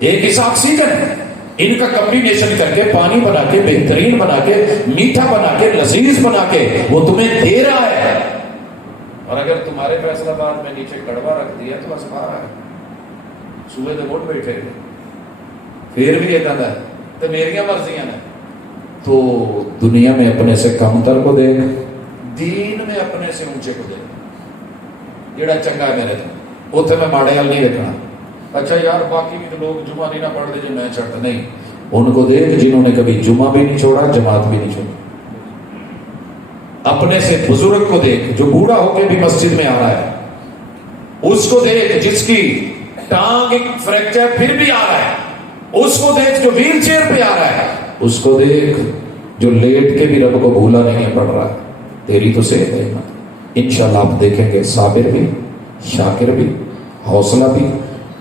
ایک حصہ آکسیجن ہے. ان کا کمبینیشن کر کے پانی بنا کے, بہترین بنا کے, میٹھا بنا کے, لذیذ بنا کے وہ تمہیں دے رہا ہے. اور اگر تمہارے فیصلہ باد میں نیچے کڑوا رکھ دیا تو بس رہا ہے, صبح تو ووٹ بیٹھے گئے, پھر بھی یہ کہتا ہے تو میری مرضیاں نے. تو دنیا میں اپنے سے کم تر کو دے, دین میں اپنے سے اونچے کو دے. جیڑا چنگا ہے میرے تو اتنے میں ماڑے حل نہیں دیکھنا. اچھا یار باقی بھی تو لوگ جمعہ نہیں نہ پڑھتے جو میں چھڑتا, نہیں, ان کو دیکھ جنہوں نے کبھی جمعہ بھی نہیں چھوڑا, جماعت بھی نہیں چھوڑا. اپنے سے بزرگ کو دیکھ جو بوڑھا ہو کے بھی مسجد میں آ رہا ہے, اس کو دیکھ جس کی ٹانگ فریکچر پھر بھی آ رہا ہے, اس کو دیکھ جو ویل چیئر پہ آ رہا ہے, اس کو دیکھ جو لیٹ کے بھی رب کو بھولا نہیں پڑ رہا ہے. تیری تو صحت ہے. انشاءاللہ آپ دیکھیں گے صابر بھی, شاکر بھی, حوصلہ بھی,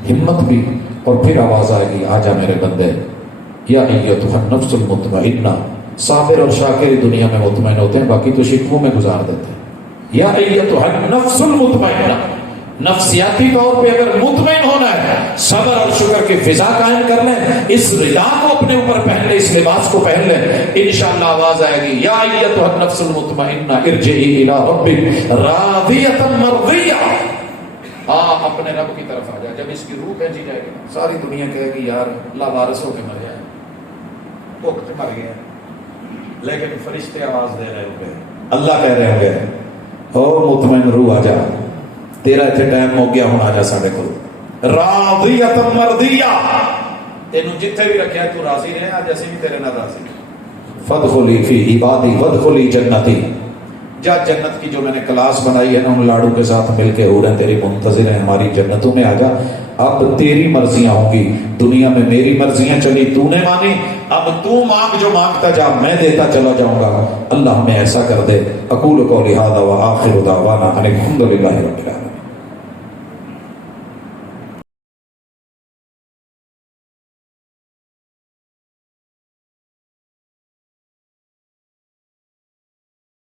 ہمت بھی. اور پھر آواز آئے گی, آجا میرے بندے, یا ایتھا النفس المطمئنہ. صابر اور شاکر دنیا میں مطمئن ہوتے ہیں, باقی تو شکووں میں گزار دیتے ہیں. یا ایتھا النفس المطمئنہ, نفسیاتی طور پہ اگر مطمئن ہونا ہے، صبر اور شکر کی فضا قائم کر لیں، اس رضا کو اپنے اوپر پہن لیں، اس لباس کو پہن لیں، انشاءاللہ آواز آئے گی یا ایتھا النفس المطمئنہ ارجعی الی ربک راضیۃ مرضیہ، اپنے رب کی طرف آ جائے۔ جب اس کی روح بھیجی جائے گی ساری دنیا کہے گی یار اللہ وارث ہو کے مر جائے، بھوک مر گیا، لیکن فرشتے آواز دے رہے ہوں گے، اللہ کہہ رہے ہوں گے او مطمئن روح آ جا، تیرا اتنے ٹائم ہو گیا، ہوں آ جا ساڈے کول، راضیۃ مرضیہ، تینوں جتھے بھی رکھیا ہے تو راضی رہے، اج اسی بھی تیرے نال راضی، فادخلی فی عبادی وادخلی جنتی، جا جنت کی جو میں نے کلاس بنائی ہے نا ان لاڑوں کے ساتھ مل کے ہو رہے ہیں، تیری منتظر ہیں ہماری جنتوں میں، آ جا، اب تیری مرضیاں ہوں گی، دنیا میں میری مرضیاں چلی، تو نے مانی، اب تو مانگ جو مانگتا جا، میں دیتا چلا جاؤں گا، اللہ ہمیں ایسا کر دے۔ اقول قولی ھذا وآخر دعوانا ان الحمد للہ رب العالمین۔